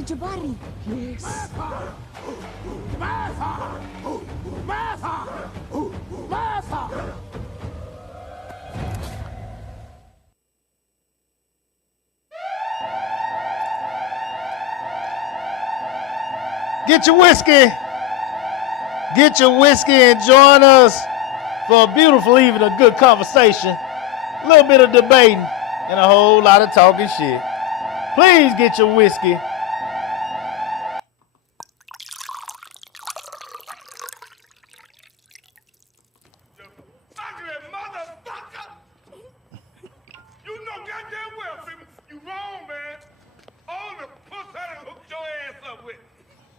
Hey, Jabari. Yes. Martha! Martha! Martha! Martha! Get your whiskey. Get your whiskey and join us for a beautiful evening of good conversation, a little bit of debating, and a whole lot of talking shit. Please get your whiskey. Ugly motherfucker! You know goddamn well, baby, you wrong, man. All the puss I done hooked your ass up with.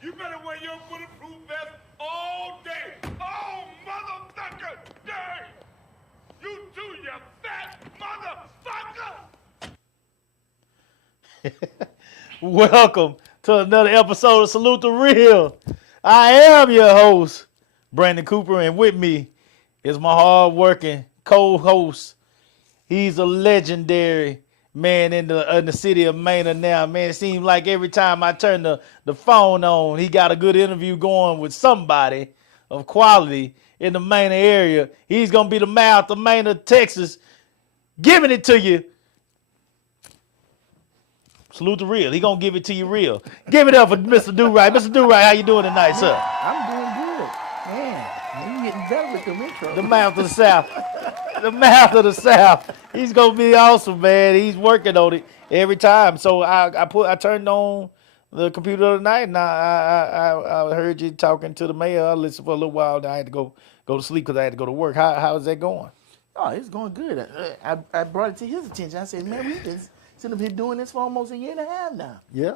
You better wear your bulletproof vest all day. Oh, motherfucker! Dang! You too, you fat motherfucker! Welcome to another episode of Salute the Real. I am your host, Brandon Cooper, and with me is my hard-working co-host. He's a legendary man in the city of Mena now. Man, it seems like every time I turn the phone on, he got a good interview going with somebody of quality in the Mena area. He's going to be the mouth of Mena, Texas, giving it to you. Salute the Real. He going to give it to you real. Give it up for Mr. Do-Right. Mr. Do-Right, how you doing tonight, sir? I'm doing good. Man, you getting better with the intro. The mouth of the South. The mouth of the South. He's gonna be awesome, man. He's working on it every time. So I turned on the computer the other night and I heard you talking to the mayor. I listened for a little while. Then I had to go to sleep because I had to go to work. How is that going? Oh, it's going good. I brought it to his attention. I said, man, we've been sitting up here doing this for almost a year and a half now. Yeah.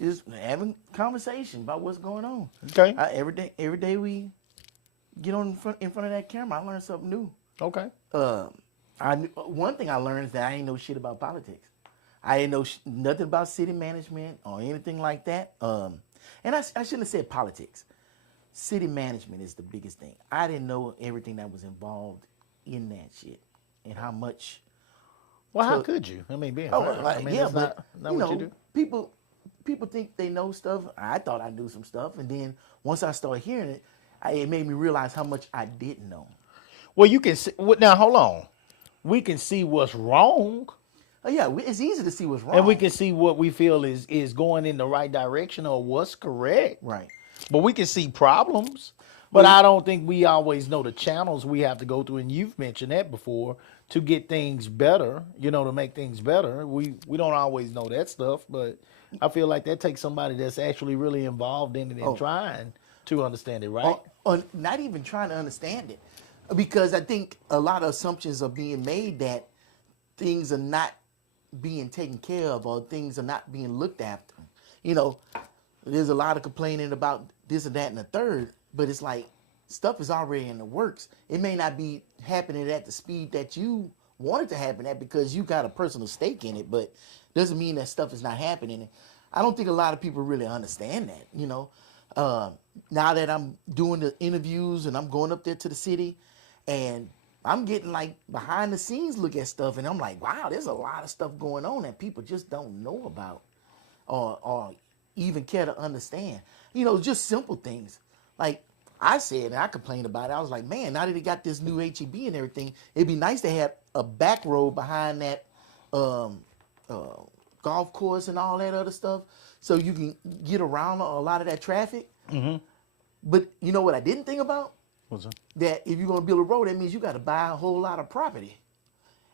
Just having conversation about what's going on. Okay. Every day we get on in front of that camera, I learn something new. Okay. One thing I learned is that I ain't know shit about politics. I ain't know nothing about city management or anything like that. And I shouldn't have said politics. City management is the biggest thing. I didn't know everything that was involved in that shit and how much. Well, how could you? I mean, being Oh, fair. like, I mean, yeah, that's but not you what know, you do. people think they know stuff. I thought I knew some stuff, and then once I started hearing it, it made me realize how much I didn't know. Well, you can see now. Hold on. We can see what's wrong. Oh yeah, it's easy to see what's wrong, And we can see what we feel is going in the right direction or what's correct. right. But we can see problems. But I don't think we always know the channels we have to go through. And you've mentioned that before to get things better, to make things better. We don't always know that stuff. But I feel like that takes somebody that's actually really involved in it and trying to understand it, right? Not even trying to understand it, because I think a lot of assumptions are being made that things are not being taken care of or things are not being looked after. There's a lot of complaining about this and that and the third, but it's like stuff is already in the works. It may not be happening at the speed that you want it to happen at because you got a personal stake in it, but doesn't mean that stuff is not happening. I don't think a lot of people really understand that, now that I'm doing the interviews and I'm going up there to the city and I'm getting like behind the scenes look at stuff and I'm like, wow, there's a lot of stuff going on that people just don't know about or even care to understand. Just simple things. Like I said, and I complained about it, I was like, man, now that they got this new HEB and everything, it'd be nice to have a back road behind that golf course and all that other stuff so you can get around a lot of that traffic. Mm-hmm. But you know what I didn't think about? What's that? That if you're going to build a road, that means you got to buy a whole lot of property.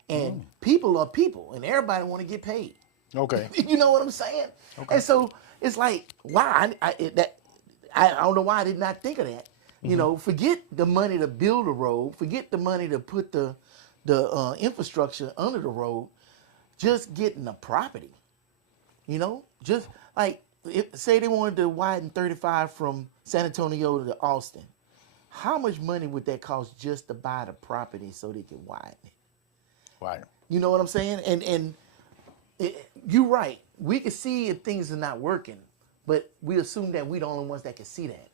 And people are people, and everybody want to get paid. Okay. You know what I'm saying? Okay. And so it's like, wow, I don't know why I did not think of that. Mm-hmm. Forget the money to build a road. Forget the money to put the infrastructure under the road. Just getting the property. Just like, say they wanted to widen 35 from San Antonio to Austin. How much money would that cost just to buy the property so they can widen it? Right. You know what I'm saying? And you're right. We can see if things are not working, but we assume that we're the only ones that can see that.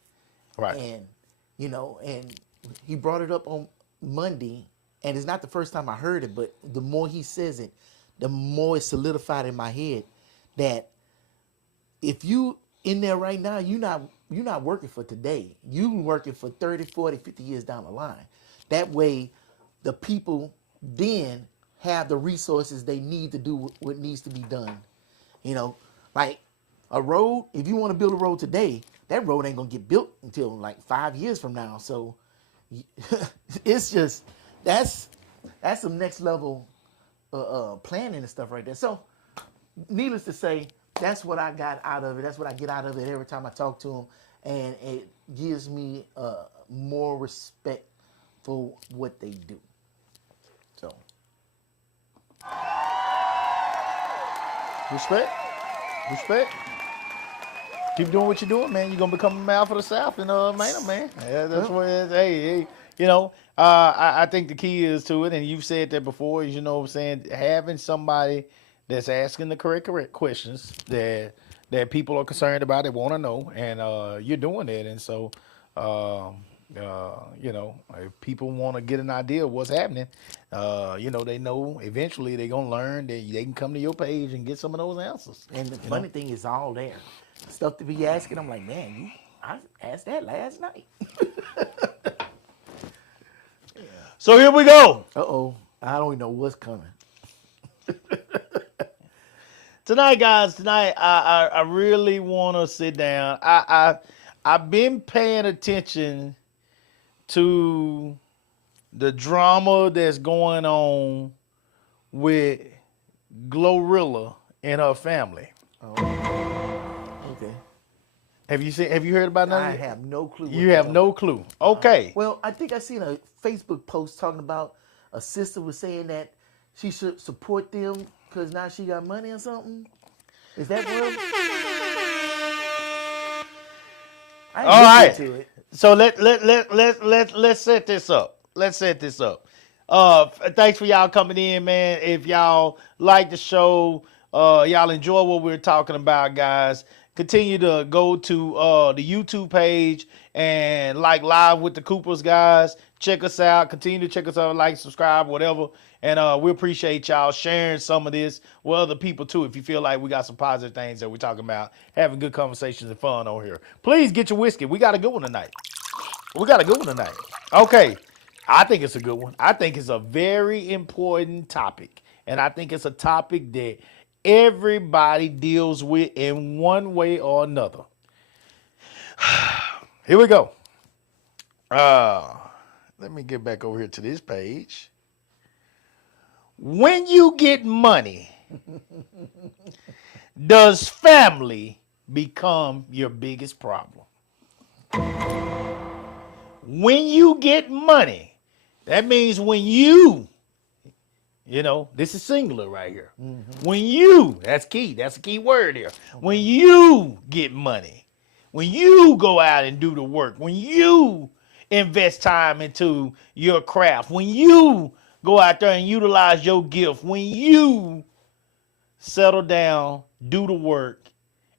Right. And, and he brought it up on Monday, and it's not the first time I heard it, but the more he says it, the more it's solidified in my head that if you in there right now, you're not working for today. You working for 30, 40, 50 years down the line. That way, the people then have the resources they need to do what needs to be done. You know, like a road, if you want to build a road today, that road ain't gonna get built until like 5 years from now. So it's just that's some next level planning and stuff right there. So needless to say, that's what I got out of it. That's what I get out of it every time I talk to them, and it gives me more respect for what they do. So, Respect. Keep doing what you're doing, man. You're gonna become a man for the South in Atlanta, man. Yeah, that's what it is. Hey, you know, I think the key is to it, and you've said that before, is, you know what I'm saying, having somebody that's asking the correct questions that people are concerned about, they want to know, and you're doing that. And so you know, if people want to get an idea of what's happening, you know, they know eventually they're gonna learn that they can come to your page and get some of those answers. and the funny thing is all there. Stuff to be asking, I'm like, man, I asked that last night. So here we go. I don't even know what's coming. Tonight, guys, I really want to sit down. I've been paying attention to the drama that's going on with Glorilla and her family. Okay. Have you heard about that? I have no clue. You have no clue. Okay. Well, I think I seen a Facebook post talking about a sister was saying that she should support them because now she got money or something. Is that what? All right. To it. So let's set this up. Thanks for y'all coming in, man. If y'all like the show, y'all enjoy what we're talking about, guys, continue to go to the YouTube page and like Live with the Coopers, guys. Check us out. Continue to check us out, like, subscribe, whatever. And we appreciate y'all sharing some of this with other people too. If you feel like we got some positive things that we're talking about, having good conversations and fun on here. Please get your whiskey. We got a good one tonight. Okay. I think it's a good one. I think it's a very important topic. And I think it's a topic that everybody deals with in one way or another. Here we go. Let me get back over here to this page. When you get money, does family become your biggest problem? When you get money, that means when you know, this is singular right here. Mm-hmm. When you, that's key. That's a key word here. Okay. When you get money, when you go out and do the work, when you invest time into your craft, when you go out there and utilize your gift, when you settle down, do the work,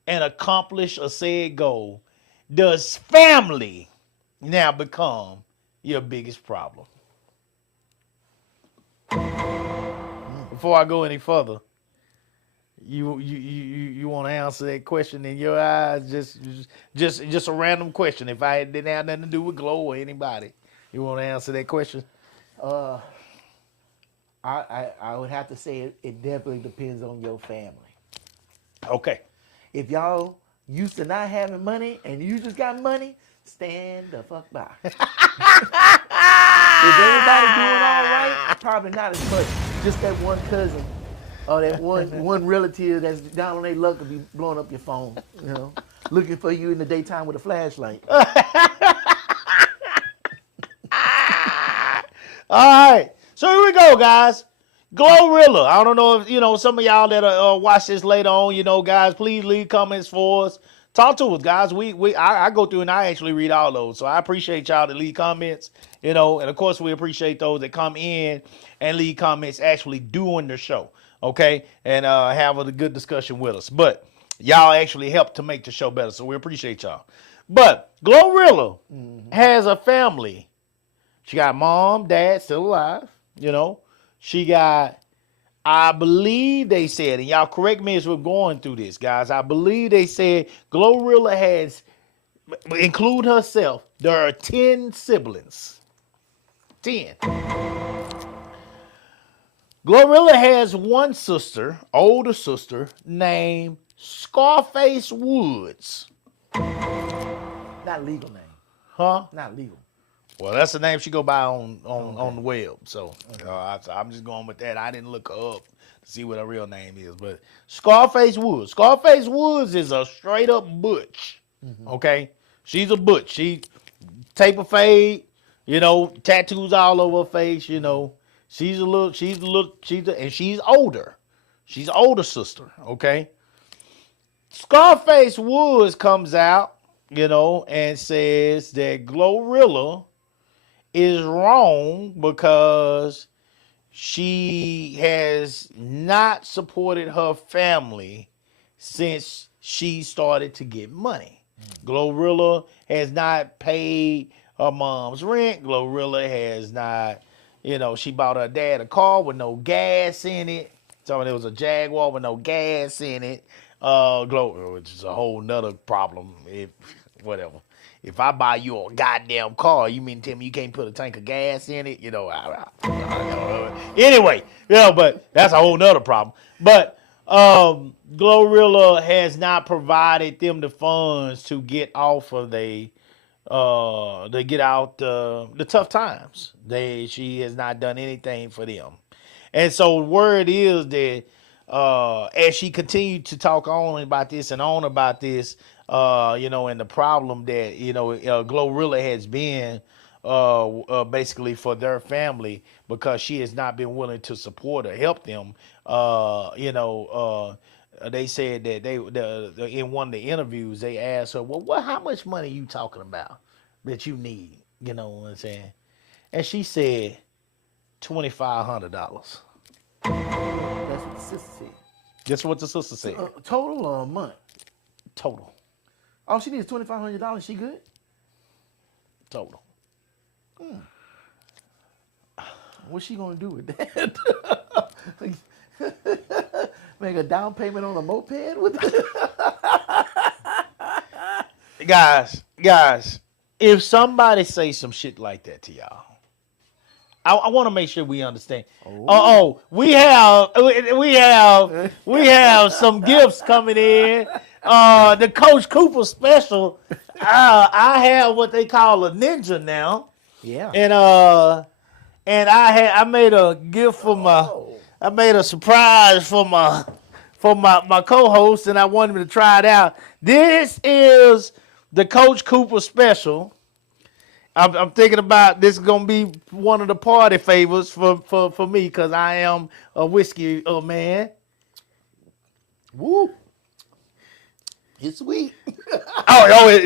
and accomplish a said goal, does family now become your biggest problem? Before I go any further, you want to answer that question in your eyes? Just a random question. If I didn't have nothing to do with Glow or anybody, you want to answer that question? I would have to say it definitely depends on your family. Okay. If y'all used to not having money and you just got money, stand the fuck by. If everybody doing all right, probably not as much. Just that one cousin or that one relative that's down on their luck to be blowing up your phone, you know, looking for you in the daytime with a flashlight. All right. So here we go, guys. Glorilla. I don't know if, you know, some of y'all that watch this later on, you know, guys, please leave comments for us. Talk to us, guys. I go through and I actually read all those. So I appreciate y'all that leave comments, you know, and of course we appreciate those that come in and leave comments actually doing the show, okay, and have a good discussion with us. But y'all actually help to make the show better, so we appreciate y'all. But Glorilla has a family. She got mom, dad still alive, you know. She got I believe they said, and y'all correct me as we're going through this, guys. I believe they said Glorilla has, include herself, there are 10 siblings. 10. Glorilla has one sister, older sister, named Scarface Woods. Not legal name. Huh? Not legal. Well, that's the name she go by on the web. So I'm just going with that. I didn't look her up to see what her real name is. But Scarface Woods. Scarface Woods is a straight up butch. Okay? She's a butch. She taper fade, tattoos all over her face, and she's older. She's older sister, okay? Scarface Woods comes out, and says that Glorilla is wrong because she has not supported her family since she started to get money. Glorilla has not paid her mom's rent. Glorilla has not, she bought her dad a car with no gas in it. So there was a Jaguar with no gas in it. Which is a whole nother problem. Whatever. If I buy you a goddamn car, you mean to tell me you can't put a tank of gas in it? Anyway, but that's a whole nother problem. But Glorilla has not provided them the funds to get off of to get out the tough times. She has not done anything for them. And so word is that as she continued to talk on about this and on about this, and the problem that, Glorilla has been basically for their family because she has not been willing to support or help them. They said that in one of the interviews, they asked her, well, how much money are you talking about that you need? You know what I'm saying? And she said $2,500. That's what the sister said. That's what the sister said. Total or a month? Total. All she needs is $2,500. She good? Total. What's she gonna do with that? Make a down payment on a moped with it? Guys, if somebody say some shit like that to y'all, I want to make sure we understand. We have some gifts coming in. The Coach Cooper special. I have what they call a ninja now. Yeah. And I made a gift for I made a surprise for my co-host, and I wanted him to try it out. This is the Coach Cooper special. I'm thinking about this is gonna be one of the party favors for me because I am a whiskey man. Woo. It's sweet.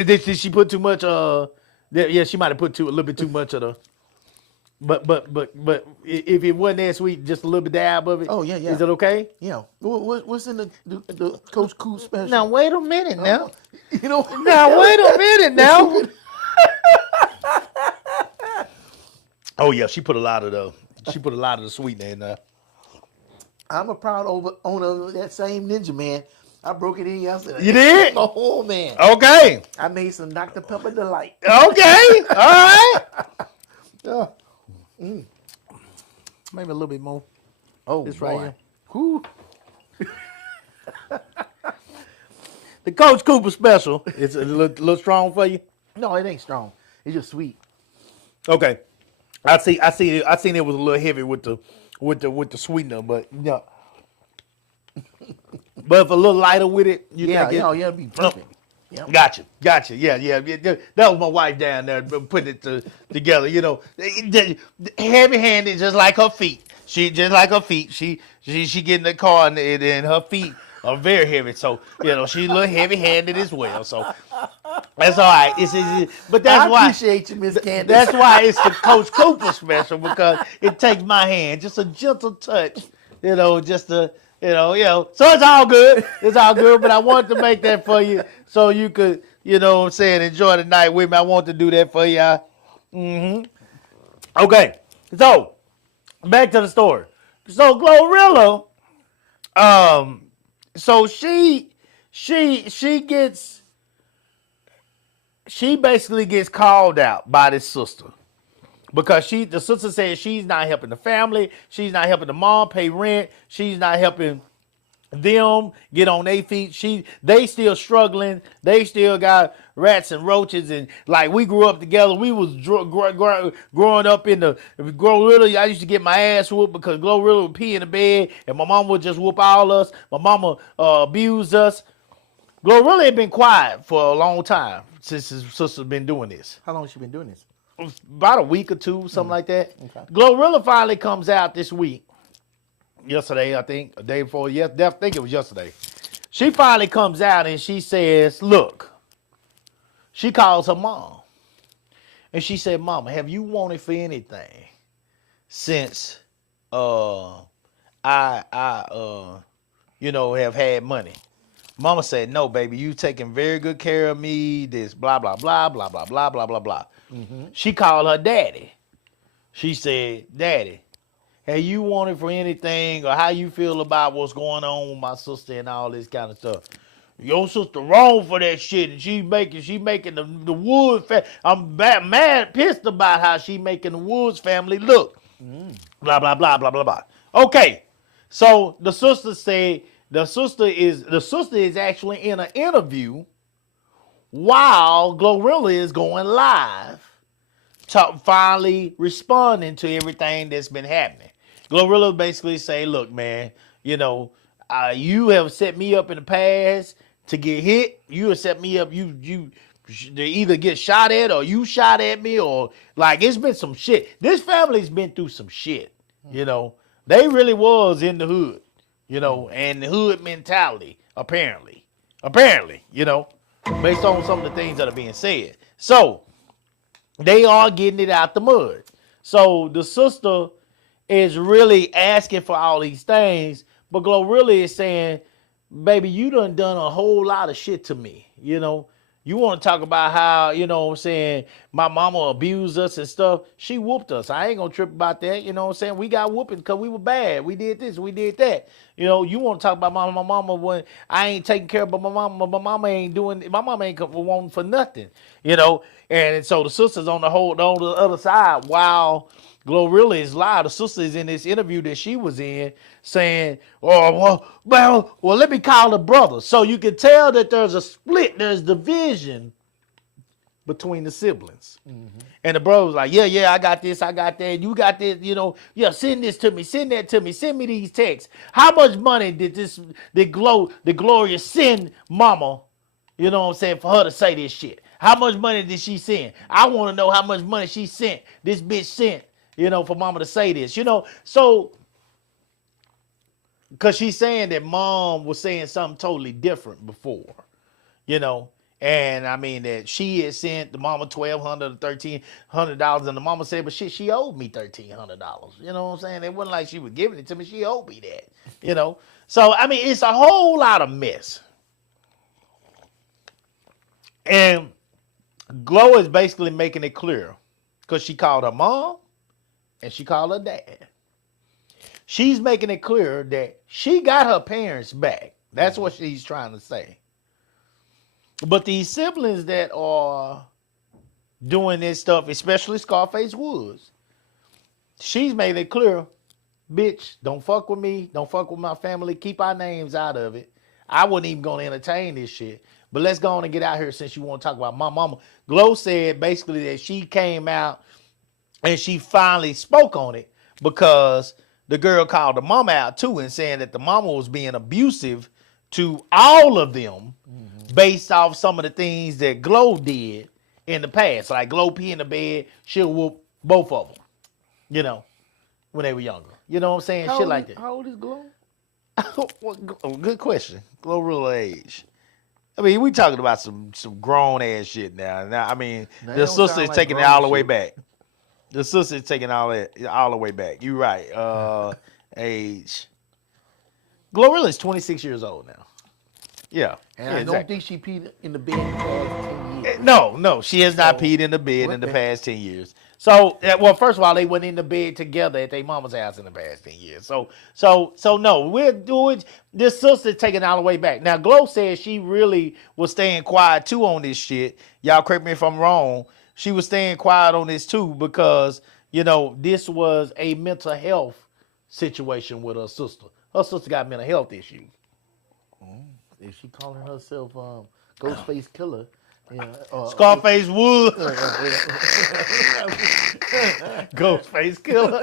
Did she put too much? Yeah, she might have put a little bit too much of the. But if it wasn't that sweet, just a little bit dab of it. Oh yeah. Is it okay? Yeah. What's in the Coach Cooper special? Now wait a minute now. Now wait a minute now. Oh yeah, she put a lot of the sweetener in there. I'm a proud owner of that same Ninja Man. I broke it in yesterday. You did? Oh man. Okay. I made some Dr. Pepper Delight. Okay. All right. Maybe a little bit more. Oh, this boy. right here. Whew. The Coach Cooper special. It's a little strong for you. No, it ain't strong. It's just sweet. Okay. I seen it was a little heavy with the sweetener, but yeah. But if a little lighter with it, it'd be perfect. Yep. Gotcha. Yeah. That was my wife down there putting it together. Heavy-handed, just like her feet. She getting in the car and her feet are very heavy. So she's a little heavy-handed as well. So that's all right. But that's why I appreciate you, Miss Candace. That's why it's the Coach Cooper special because it takes my hand, just a gentle touch. Just to. So it's all good. It's all good, but I wanted to make that for you so you could, enjoy the night with me. I want to do that for you. Okay, so back to the story. So Glorilla So she basically gets called out by this sister because the sister says she's not helping the family, she's not helping the mom pay rent, she's not helping them get on their feet. They still struggling. They still got rats and roaches, and like we grew up together. We was growing up in the Glorilla. I used to get my ass whooped because Glorilla would pee in the bed, and my mama would just whoop all us. My mama abused us. Glorilla had been quiet for a long time since his sister's been doing this. How long has she been doing this? About a week or two, something like that. Okay. Glorilla finally comes out this week. Yesterday, I think, a day before. Yes, I think it was yesterday. She finally comes out and she says, "Look." She calls her mom, and she said, "Mama, have you wanted for anything since I have had money?" Mama said, "No, baby, you taking very good care of me. This blah blah blah blah blah blah blah blah blah." Mm-hmm. She called her daddy. She said, "Daddy, have you wanted for anything, or how you feel about what's going on with my sister and all this kind of stuff? Your sister wrong for that shit, and she making the Woods I'm mad, pissed about how she making the Woods family look. Blah blah blah blah blah blah." Okay, so the sister said the sister is actually in an interview while Glorilla is going live, finally responding to everything that's been happening. Glorilla basically say, "Look, man, you have set me up in the past to get hit. You have set me up. You to either get shot at or you shot at me, or like it's been some shit. This family's been through some shit. They really was in the hood, and the hood mentality apparently, based on some of the things that are being said. So they are getting it out the mud. So the sister is really asking for all these things, but Glorilla is saying, "Baby, you done a whole lot of shit to me. You want to talk about how, my mama abused us and stuff. She whooped us. I ain't going to trip about that. We got whooping because we were bad. We did this, we did that. You want to talk about my mama when I ain't taking care of my mama ain't wanting for nothing, And so the sister's on the other side while Glorilla is live. The sister is in this interview that she was in saying, "Oh, well, let me call the brother." So you can tell that there's a split, there's division between the siblings. Mm-hmm. And the brother was like, yeah, I got this, I got that, you got this, send this to me, send that to me, send me these texts. How much money did Gloria send mama, for her to say this shit? How much money did she send? I want to know how much money she sent, this bitch sent, for mama to say this, so, because she's saying that mom was saying something totally different before, and I mean that she had sent the mama $1,200 to $1,300, and the mama said, "But shit, she owed me $1,300. You know what I'm saying? It wasn't like she was giving it to me; she owed me that, So I mean, it's a whole lot of mess, and Glo is basically making it clear because she called her mom and she called her dad. She's making it clear that she got her parents back. That's what she's trying to say. But these siblings that are doing this stuff, especially Scarface Woods, she's made it clear, "Bitch, don't fuck with me. Don't fuck with my family. Keep our names out of it. I wasn't even going to entertain this shit. But let's go on and get out here since you want to talk about my mama." Glo said basically that she came out and she finally spoke on it because the girl called the mama out too and saying that the mama was being abusive to all of them based off some of the things that Glo did in the past. Like Glo pee in the bed, she'll whoop both of them, when they were younger. You know what I'm saying? Shit like that. How old is Glo? Good question. Glorilla age. I mean, we talking about some grown ass shit now. I mean, the sister is taking it all the way back. The sister is taking all the way back. You right. Age. Glorilla is 26 years old now. Yeah. And I don't think she peed in the bed in the past 10 years. No, she has not peed in the bed in the past 10 years. So, well, first of all, they went in the bed together at their mama's house in the past 10 years. So no, we're doing this. Sister's taking all the way back. Now, Glow says she really was staying quiet too on this shit. Y'all correct me if I'm wrong. She was staying quiet on this too because this was a mental health situation with her sister. Her sister got mental health issues. Is she calling herself Ghostface Killer? Yeah, Scarface Woods. Ghostface Killer.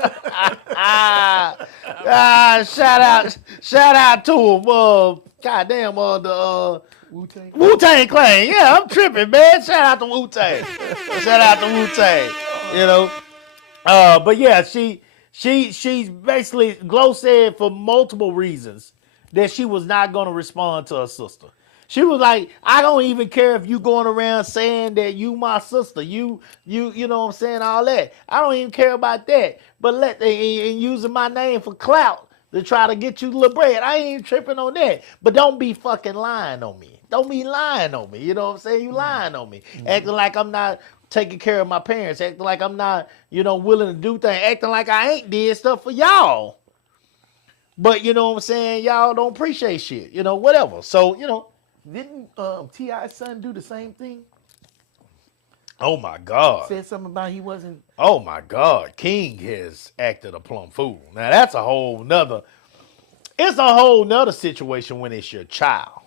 Shout out to him. Goddamn, the Wu-Tang Clan. Yeah, I'm tripping, man. Shout out to Wu-Tang. Shout out to Wu-Tang. But yeah, she's basically, Glow said for multiple reasons that she was not going to respond to her sister. She was like, I don't even care if you going around saying that you my sister, you know what I'm saying, all that. I don't even care about that. But and using my name for clout to try to get you the bread. I ain't tripping on that. But don't be fucking lying on me. Don't be lying on me. You know what I'm saying? You lying on me. Mm-hmm. Acting like I'm not taking care of my parents. Acting like I'm not, willing to do things. Acting like I ain't did stuff for y'all. But you know what I'm saying? Y'all don't appreciate shit. Whatever. So, Didn't T.I.'s son do the same thing? Oh my God. Said something about he wasn't. Oh my God. King has acted a plumb fool. Now that's a whole nother situation when it's your child.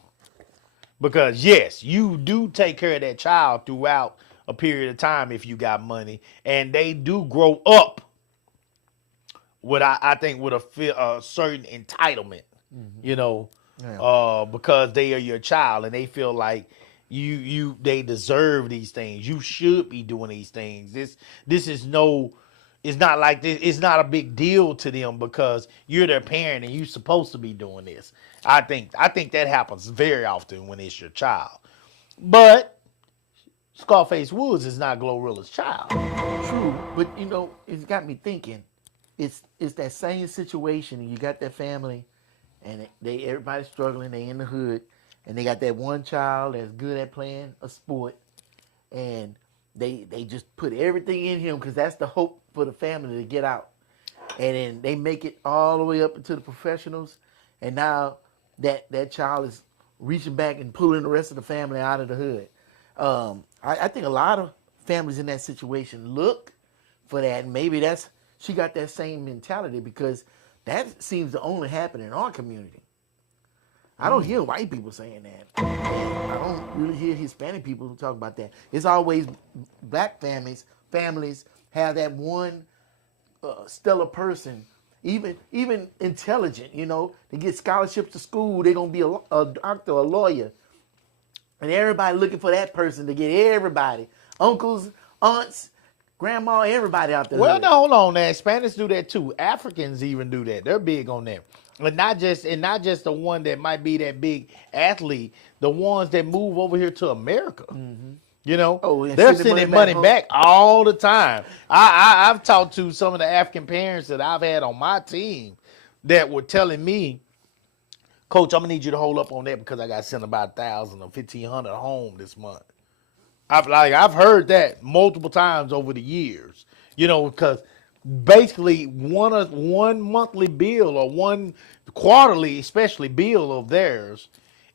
Because yes, you do take care of that child throughout a period of time if you got money. And they do grow up with, I think, with a certain entitlement, because they are your child and they feel like they deserve these things. You should be doing these things. It's not like this. It's not a big deal to them because you're their parent and you're supposed to be doing this. I think that happens very often when it's your child. But Scarface Woods is not Glorilla's child. True, but it's got me thinking. It's that same situation, and you got that family, and everybody's struggling. They in the hood, and they got that one child that's good at playing a sport, and they just put everything in him because that's the hope for the family to get out, and then they make it all the way up into the professionals, and now that child is reaching back and pulling the rest of the family out of the hood. I think a lot of families in that situation look for that, and maybe she got that same mentality because that seems to only happen in our community. I don't hear white people saying that. And I don't really hear Hispanic people who talk about that. It's always black families have that one stellar person, even intelligent, they get scholarships to school, they're going to be a doctor, a lawyer. And everybody looking for that person to get everybody, uncles, aunts, grandma, everybody out there. Well, no, hold on. Now, Hispanics do that too. Africans even do that. They're big on that. But not just the one that might be that big athlete. The ones that move over here to America. Mm-hmm. They're sending money back all the time. I've talked to some of the African parents that I've had on my team that were telling me, Coach, I'm gonna need you to hold up on that because I got to send about 1,000 or 1,500 home this month. I've heard that multiple times over the years, because basically one monthly bill or one quarterly, especially bill of theirs,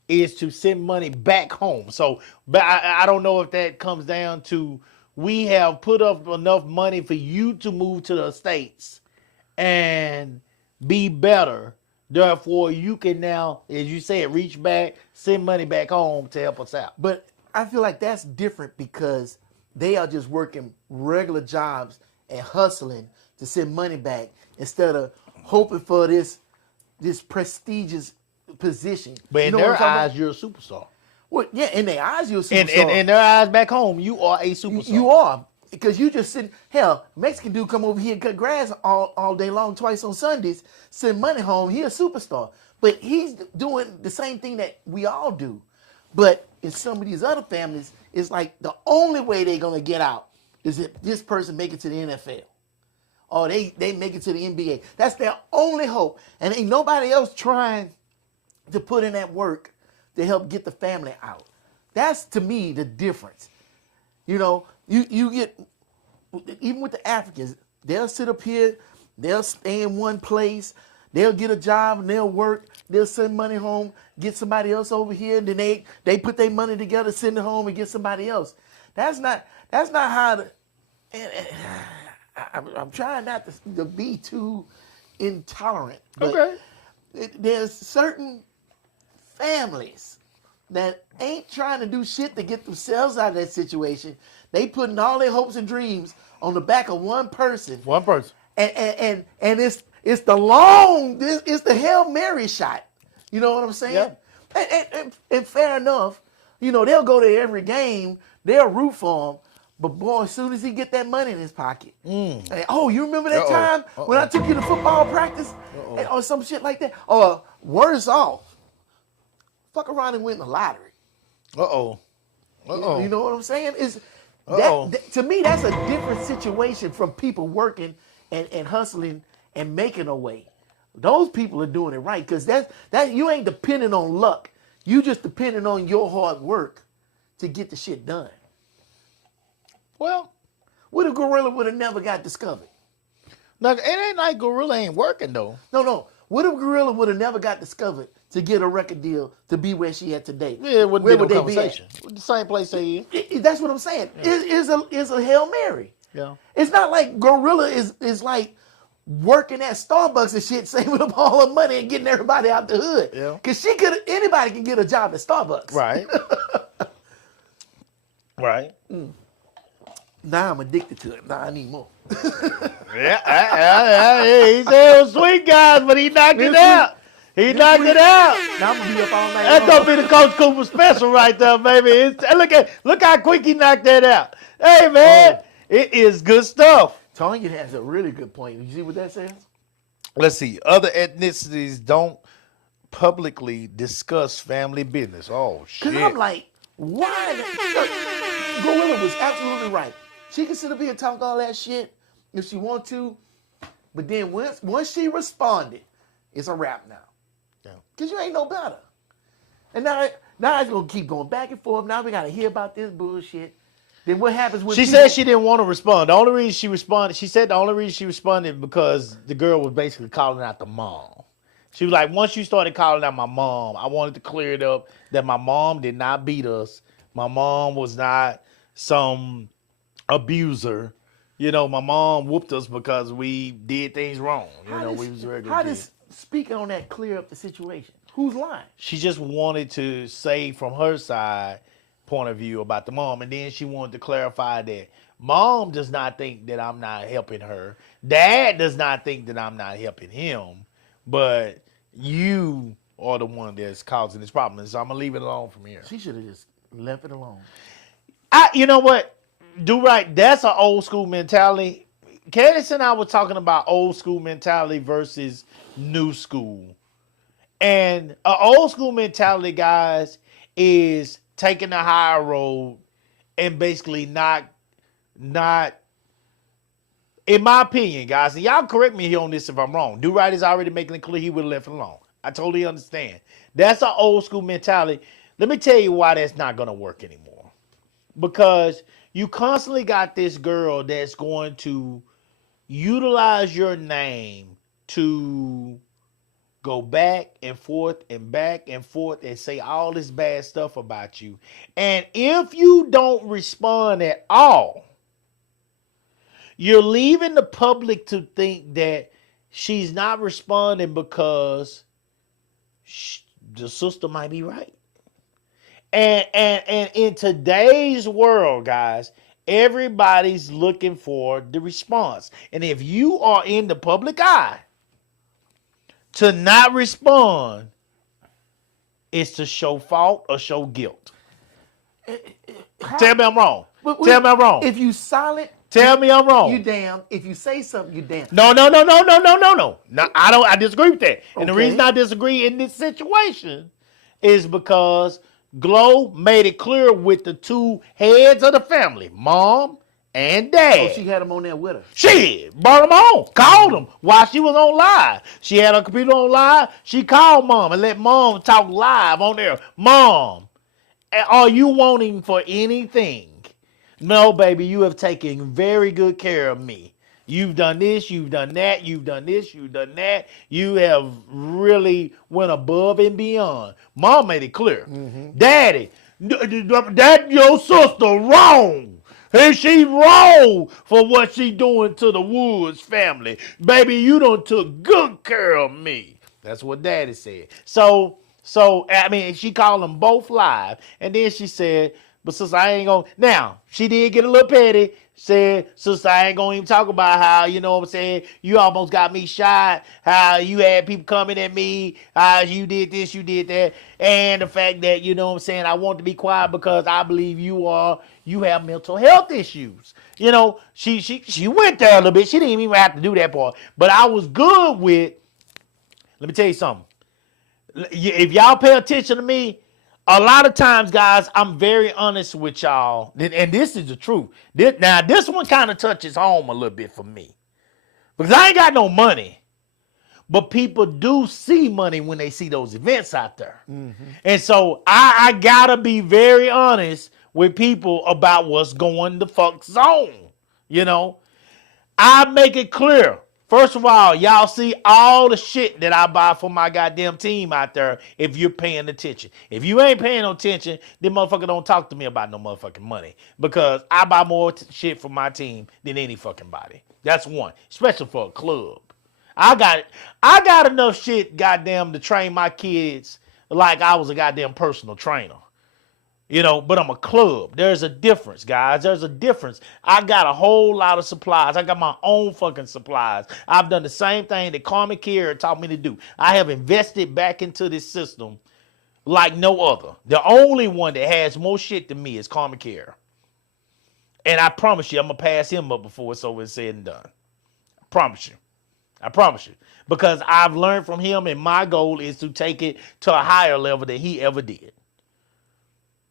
is to send money back home. So, but I don't know if that comes down to we have put up enough money for you to move to the States and be better. Therefore, you can now, as you said, reach back, send money back home to help us out. But I feel like that's different because they are just working regular jobs and hustling to send money back instead of hoping for this prestigious position. But in their eyes, you're a superstar. Well, yeah, in their eyes, you're a superstar. And in their eyes back home, you are a superstar. You are. Because you just sitting, hell, Mexican dude come over here and cut grass all day long, twice on Sundays, send money home, he a superstar. But he's doing the same thing that we all do. But in some of these other families, it's like the only way they're going to get out is if this person make it to the NFL. Or they make it to the NBA. That's their only hope. And ain't nobody else trying to put in that work to help get the family out. That's, to me, the difference. You get even with the Africans, they'll sit up here, they'll stay in one place, they'll get a job and they'll work, they'll send money home, get somebody else over here, and then they put their money together, send it home, and get somebody else. That's not how the. I'm trying not to be too intolerant, but Okay. there's certain families that ain't trying to do shit to get themselves out of that situation. They putting all their hopes and dreams on the back of one person, One person. and it's the Hail Mary shot. You know what I'm saying? Yeah. And fair enough, they'll go to every game, they'll root for him. But boy, as soon as he get that money in his pocket, and, oh, you remember that time when I took you to football practice or some shit like that? Or worse off, fuck around and win the lottery. Uh-oh. Uh-oh. You know what I'm saying? Uh-oh. To me, that's a different situation from people working and hustling and making a way. Those people are doing it right because that you ain't depending on luck. You just depending on your hard work to get the shit done. Well, What if Gorilla would have never got discovered? now, it ain't like Gorilla ain't working, though. No. What if Gorilla would have never got discovered to get a record deal to be where she at today? Yeah, it wouldn't Where be no would they conversation. The same place they in. That's what I'm saying. It's a Hail Mary. Yeah. It's not like Gorilla is like working at Starbucks and shit, saving up all her money and getting everybody out the hood. Yeah. Cause anybody can get a job at Starbucks. Right. Right. Now I'm addicted to it. Now I need more. Yeah. He said it was sweet, guys, but he knocked it out. He knocked it out. Now I'm gonna be up all night. That's long. gonna be the Coach Cooper special right there, baby. Look how quick he knocked that out. Hey, man, it is good stuff. Tanya has a really good point. You see what that says? Let's see. Other ethnicities don't publicly discuss family business. Oh, shit. Because I'm like, why? Look, Gorilla was absolutely right. She can sit up here and talk all that shit if she want to, but then once she responded, it's a wrap now. Yeah. Because you ain't no better. And now it's going to keep going back and forth. Now we got to hear about this bullshit. Then what happens when She said she didn't want to respond. The only reason she responded, she said the only reason she responded because the girl was basically calling out the mom. She was like, once you started calling out my mom, I wanted to clear it up that my mom did not beat us. My mom was not some abuser. You know, my mom whooped us because we did things wrong. We was regular How kids. does speaking on that clear up the situation? Who's lying? She just wanted to say from her side point of view about the mom, and then she wanted to clarify that mom does not think that I'm not helping her. Dad does not think that I'm not helping him, but you are the one that's causing this problem. So I'm gonna leave it alone from here. She should have just left it alone. You know what? Do right. That's an old school mentality. Candace and I were talking about old school mentality versus new school. And an old school mentality, guys, is taking the high road and basically not, in my opinion, guys, and y'all correct me here on this if I'm wrong. Do right is already making it clear he would have left it alone. I totally understand. That's an old school mentality. Let me tell you why that's not going to work anymore. Because you constantly got this girl that's going to utilize your name to go back and forth and say all this bad stuff about you. And if you don't respond at all, you're leaving the public to think that she's not responding because the sister might be right. And in today's world, guys, everybody's looking for the response. And if you are in the public eye, to not respond is to show fault or show guilt. Tell me I'm wrong. Tell me I'm wrong. If you silent, Tell me I'm wrong. you damn. If you say something, you damn. No. No, I disagree with that. And the Okay. reason I disagree in this situation is because Glow made it clear with the two heads of the family, mom and dad. Oh, she had him on there with her. She brought him on, called him while she was on live. She had her computer on live. She called mom and let mom talk live on there. Mom, are you wanting for anything? No, baby, you have taken very good care of me. You've done this, you've done that, you've done this, you've done that. You have really went above and beyond. Mom made it clear. Daddy, that your sister wrong. And she wrong for what she doing to the Woods family. Baby, you done took good care of me. That's what Daddy said. So I mean, she called them both live. And then she said, but sister, I ain't gonna. Now, she did get a little petty. Said, sister, I ain't gonna even talk about how, you know what I'm saying, you almost got me shot, how you had people coming at me, how you did this, you did that, and the fact that, you know what I'm saying, I want to be quiet because I believe you have mental health issues. You know, she went there a little bit. She didn't even have to do that part. But I was good with, let me tell you something. If y'all pay attention to me, a lot of times, guys, I'm very honest with y'all, and this is the truth. This one kind of touches home a little bit for me because I ain't got no money, but people do see money when they see those events out there. And so I gotta be very honest with people about what's going the fuck on. You know, I make it clear. First of all, y'all see all the shit that I buy for my goddamn team out there if you're paying attention. If you ain't paying no attention, then motherfucker don't talk to me about no motherfucking money because I buy more shit for my team than any fucking body. That's one, especially for a club. I got enough shit, goddamn, to train my kids like I was a goddamn personal trainer. You know, but I'm a club. There's a difference, guys. There's a difference. I got a whole lot of supplies. I got my own fucking supplies. I've done the same thing that Karma Care taught me to do. I have invested back into this system like no other. The only one that has more shit than me is Karma Care. And I promise you, I'm going to pass him up before it's over and said and done. I promise you. I promise you. Because I've learned from him, and my goal is to take it to a higher level than he ever did.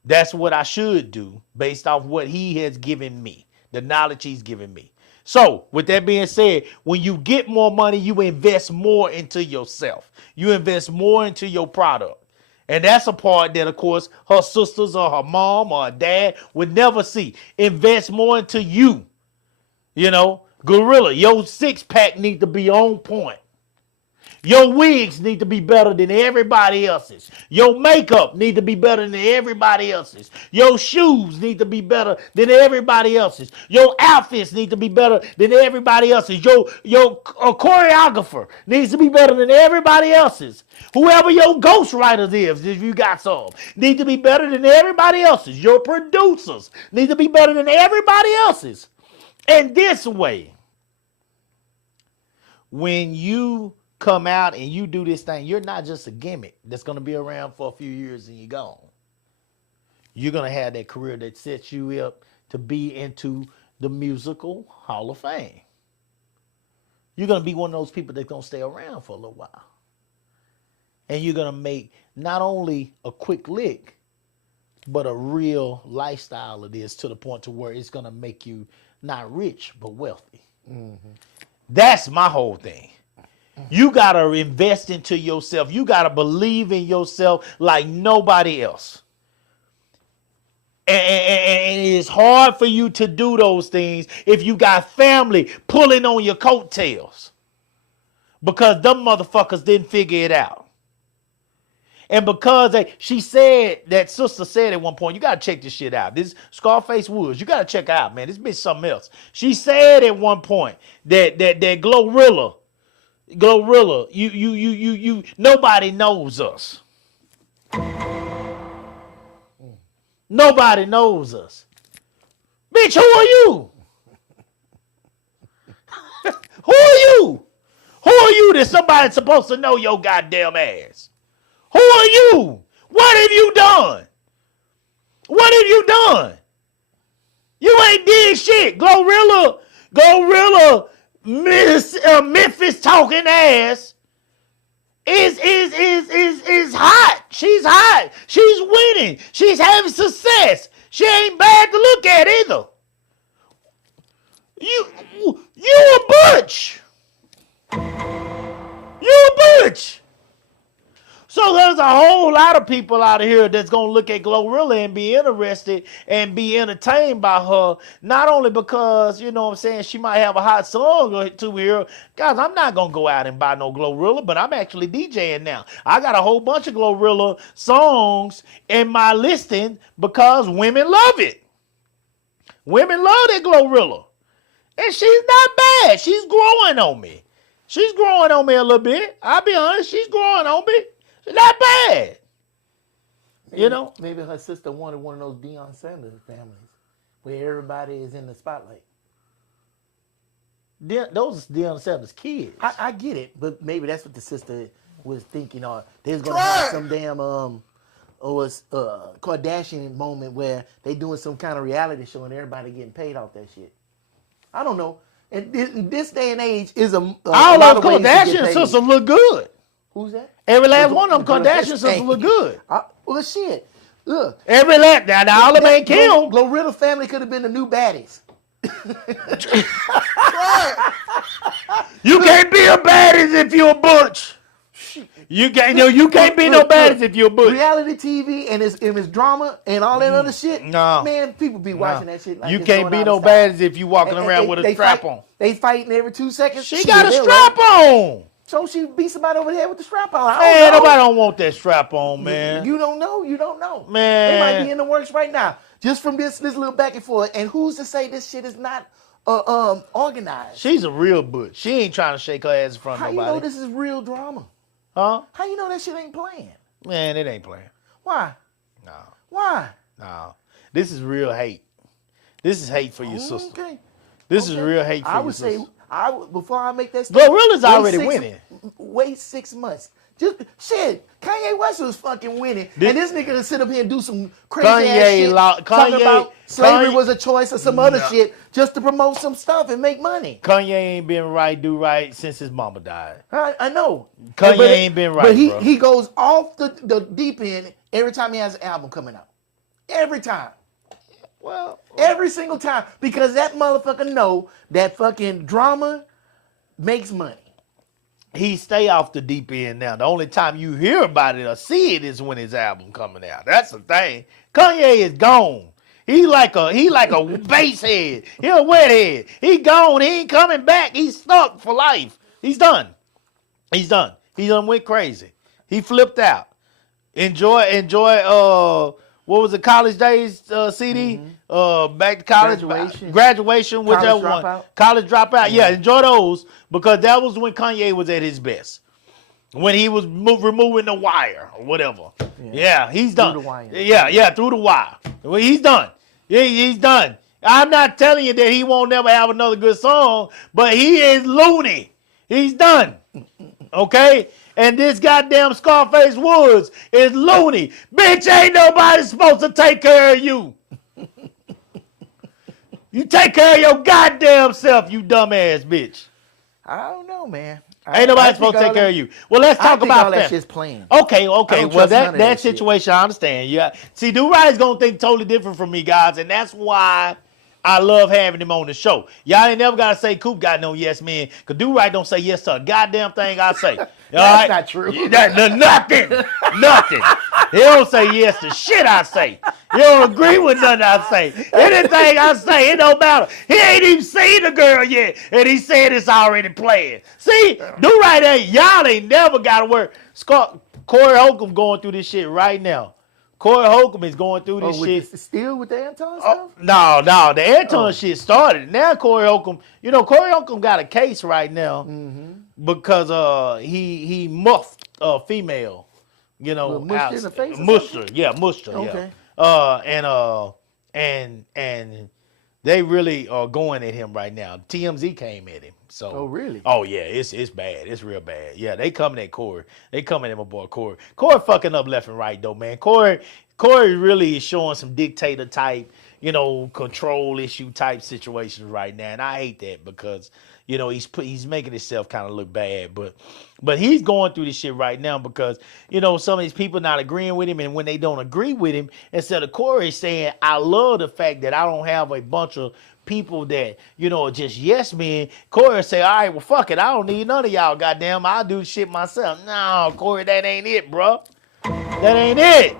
That's what I should do based off what he has given me, the knowledge he's given me. So with that being said, when you get more money, you invest more into yourself. You invest more into your product. And that's a part that, of course, her sisters or her mom or her dad would never see. Invest more into you. You know, Gorilla, your six-pack need to be on point. Your wigs need to be better than everybody else's. Your makeup need to be better than everybody else's. Your shoes need to be better than everybody else's. Your outfits need to be better than everybody else's. Your choreographer needs to be better than everybody else's. Whoever your ghostwriter is, if you got some, need to be better than everybody else's. Your producers need to be better than everybody else's. And this way, when you come out and you do this thing, you're not just a gimmick that's going to be around for a few years and you're gone. You're going to have that career that sets you up to be into the Musical Hall of Fame. You're going to be one of those people that's going to stay around for a little while. And you're going to make not only a quick lick, but a real lifestyle of this to the point to where it's going to make you not rich, but wealthy. Mm-hmm. That's my whole thing. You got to invest into yourself. You got to believe in yourself like nobody else. And it is hard for you to do those things if you got family pulling on your coattails because them motherfuckers didn't figure it out. And because she said, that sister said at one point, you got to check this shit out. This Scarface Woods, you got to check out, man. This bitch something else. She said at one point that Glorilla, you, nobody knows us. Nobody knows us. Bitch, who are you? Who are you? Who are you that somebody's supposed to know your goddamn ass? Who are you? What have you done? What have you done? You ain't did shit. Glorilla, Memphis talking ass is hot. She's hot. She's winning. She's having success. She ain't bad to look at either. You a butch. You a butch. So there's a whole lot of people out here that's gonna look at Glorilla and be interested and be entertained by her. Not only because, you know what I'm saying, she might have a hot song or two here. Guys, I'm not gonna go out and buy no Glorilla, but I'm actually DJing now. I got a whole bunch of Glorilla songs in my listing because women love it. Women love that Glorilla. And she's not bad. She's growing on me. She's growing on me a little bit. I'll be honest, she's growing on me. She's not bad. You know? Maybe her sister wanted one of those Deion Sanders families where everybody is in the spotlight. Those Deion Sanders kids. I get it, but maybe that's what the sister was thinking. Or there's gonna have some damn Kardashian moment where they doing some kind of reality show and everybody getting paid off that shit. I don't know. And this day and age is a All lot those of ways to Kardashian get paid. sisters look good. Who's that? Every last one of them The Kardashian sisters look good. Well, shit. Look. Every last, now all of them ain't Kim. Glorilla family could have been the new baddies. You can't be a baddies if you're a butch. You can't be no baddies if you're a butch. Reality TV and it's drama and all that other shit. No. Man, people be watching that shit. Like You it's can't going be out no of style. baddies if you walking And around with a they strap fight- on. They fighting every 2 seconds. She Shit, got a they're strap right. on. So she beat somebody over the head with the strap on. I Man, don't know. nobody don't want that strap on, man. You don't know. You don't know. Man. They might be in the works right now. Just from this little back and forth. And who's to say this shit is not organized? She's a real butch. She ain't trying to shake her ass in front How of you know nobody. this is real drama? Huh? How you know that shit ain't playing? Man, it ain't playing. Why? No, Why? no. This is real hate. This is hate for your sister. Okay. This is Okay. real hate for I your would say sister. before I make that Glorilla's wait already 6 winning. Wait 6 months. Just shit. Kanye West was fucking winning, This- and this nigga to sit up here and do some crazy Kanye ass shit, talking Kanye- about slavery Kanye- was a choice or some other shit just to promote some stuff and make money. Kanye ain't been right, do right since his mama died. I know. Kanye But- ain't been right, but bro. he goes off the deep end every time he has an album coming out. Every time. Well, Every single time. Because that motherfucker know that fucking drama makes money. he stay off the deep end now. The only time you hear about it or see it is when his album coming out. That's the thing. Kanye is gone. He like a bass head. He a wet head. He gone. He ain't coming back. He's stuck for life. He's done. He's done. He done went crazy. He flipped out. Enjoy what was the College Days CD? Back to college. Graduation, whichever College one. Dropout? College Dropout. Yeah, enjoy those because that was when Kanye was at his best. When he was removing the wire or whatever. Yeah, he's done. Through the wire. Yeah, through the wire. Well, he's done. He's done. I'm not telling you that he won't never have another good song, but he is loony. He's done. Okay? And this goddamn Scarface Woods is loony. Bitch, ain't nobody supposed to take care of you. You take care of your goddamn self, you dumbass bitch. I don't know, man. Ain't nobody supposed to take care of you. Well, let's talk about all that that. shit's playing. Okay. I Well, don't trust none of that that shit. situation, I understand. Yeah. See, Do-Right's gonna think totally different from me, guys, and that's why I love having him on the show. Y'all ain't never gotta say Coop got no yes man, cause Do-Right don't say yes to a goddamn thing I say. That's not true. Nothing. He don't say yes to shit I say. He don't agree with nothing I say. Anything I say, it don't matter. He ain't even seen the girl yet, and he said it's already playing. See, Do-Right ain't, y'all ain't never gotta work. Corey Holcomb going through this shit right now. Corey Holcomb is going through this shit. Still with the Anton stuff? No, the Anton shit started. Now Corey Holcomb got a case right now because he muffed a female, Mushed her in the face or mushed her, something? yeah, mushed her, Okay. yeah. And they really are going at him right now. TMZ came at him. So, Oh, really? Oh yeah, it's bad. It's real bad. Yeah, they coming at Corey. They coming at my boy Corey. Corey fucking up left and right though, man. Corey really is showing some dictator type, control issue type situations right now, and I hate that because he's making himself kind of look bad, but he's going through this shit right now because some of these people not agreeing with him, and when they don't agree with him, instead of Corey saying, I love the fact that I don't have a bunch of people that are just yes men, Corey say, all right, well fuck it, I don't need none of y'all, goddamn, I'll do the shit myself. No, Corey, that ain't it, bro. That ain't it.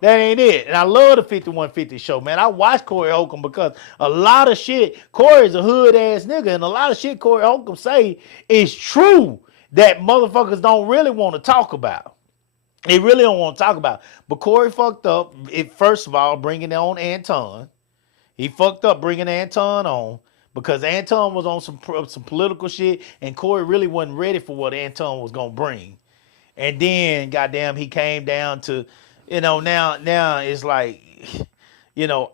That ain't it. And I love the 5150 show, man. I watch Corey Holcomb because a lot of shit, Corey's a hood ass nigga, and a lot of shit Corey Holcomb say is true that motherfuckers don't really want to talk about. They really don't want to talk about. But Corey fucked up, first of all, bringing on Anton. He fucked up bringing Anton on because Anton was on some political shit, and Corey really wasn't ready for what Anton was going to bring. And then, goddamn, he came down to, now it's like,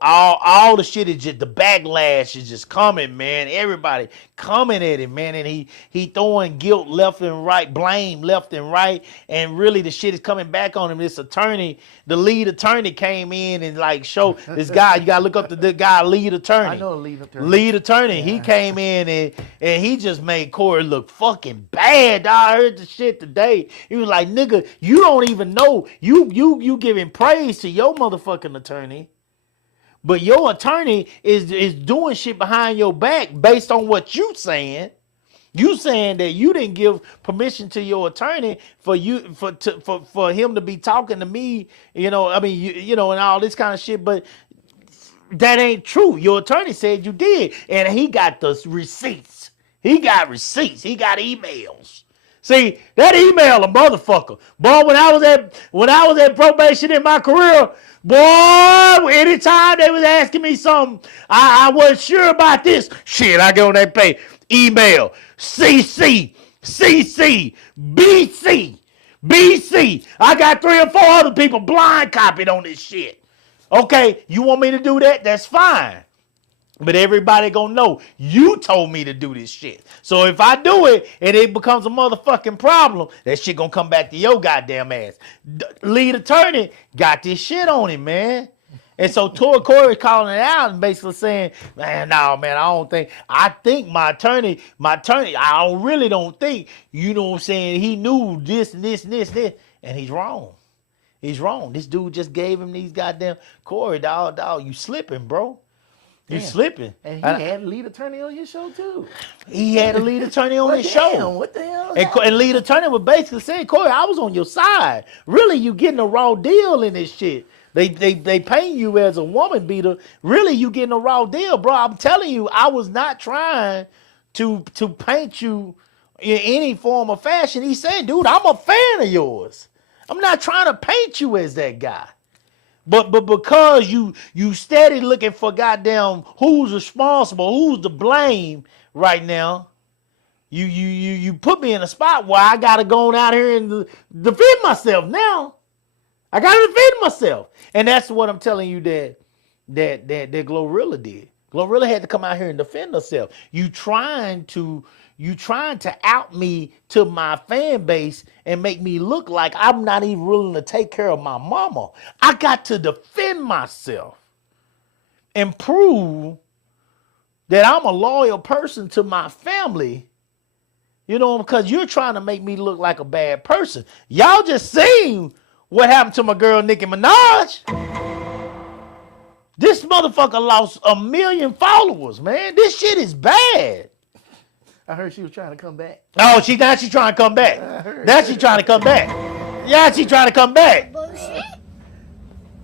all the shit is just, the backlash is just coming, man. Everybody coming at him, man. And he throwing guilt left and right, blame left and right. And really the shit is coming back on him. This attorney, the lead attorney came in and like showed this guy, you got to look up the guy, lead attorney. I know a lead attorney. Lead attorney. Yeah. He came in and he just made Corey look fucking bad. Dog. I heard the shit today. He was like, nigga, you don't even know. You giving praise to your motherfucking attorney. But your attorney is doing shit behind your back based on what you saying. You saying that you didn't give permission to your attorney for him to be talking to me, and all this kind of shit. But that ain't true. Your attorney said you did, and he got the receipts. He got receipts. He got emails. See, that email a motherfucker. Boy, when I was at probation in my career, boy, anytime they was asking me something, I wasn't sure about this. Shit, I go on that page. Email, CC, BC. I got 3 or 4 other people blind copied on this shit. Okay, you want me to do that? That's fine. But everybody gonna know you told me to do this shit. So if I do it and it becomes a motherfucking problem, that shit gonna come back to your goddamn ass. Lead attorney got this shit on him, man. And so Corey calling it out and basically saying, man, no, man, I think my attorney, I really don't think, you know what I'm saying, he knew this and this and this and this. And he's wrong. He's wrong. This dude just gave him these goddamn, Corey, dog, you slipping, bro. You slipping. And he had a lead attorney on his show, too. He had a lead attorney on his show. What the hell? And lead attorney was basically saying, Corey, I was on your side. Really, you getting a raw deal in this shit. They paint you as a woman beater. Really, you getting a raw deal, bro. I'm telling you, I was not trying to paint you in any form or fashion. He said, dude, I'm a fan of yours. I'm not trying to paint you as that guy. But because you steady looking for goddamn who's responsible, who's to blame right now, you put me in a spot where I gotta go on out here and defend myself now. I gotta defend myself. And that's what I'm telling you that Glorilla did. Glorilla had to come out here and defend herself. You trying to out me to my fan base and make me look like I'm not even willing to take care of my mama. I got to defend myself and prove that I'm a loyal person to my family, because you're trying to make me look like a bad person. Y'all just seen what happened to my girl Nicki Minaj. This motherfucker lost 1 million followers, man. This shit is bad. I heard she was trying to come back. Oh, now she's trying to come back. Now she's trying to come back. Yeah, she's trying to come back. Bullshit.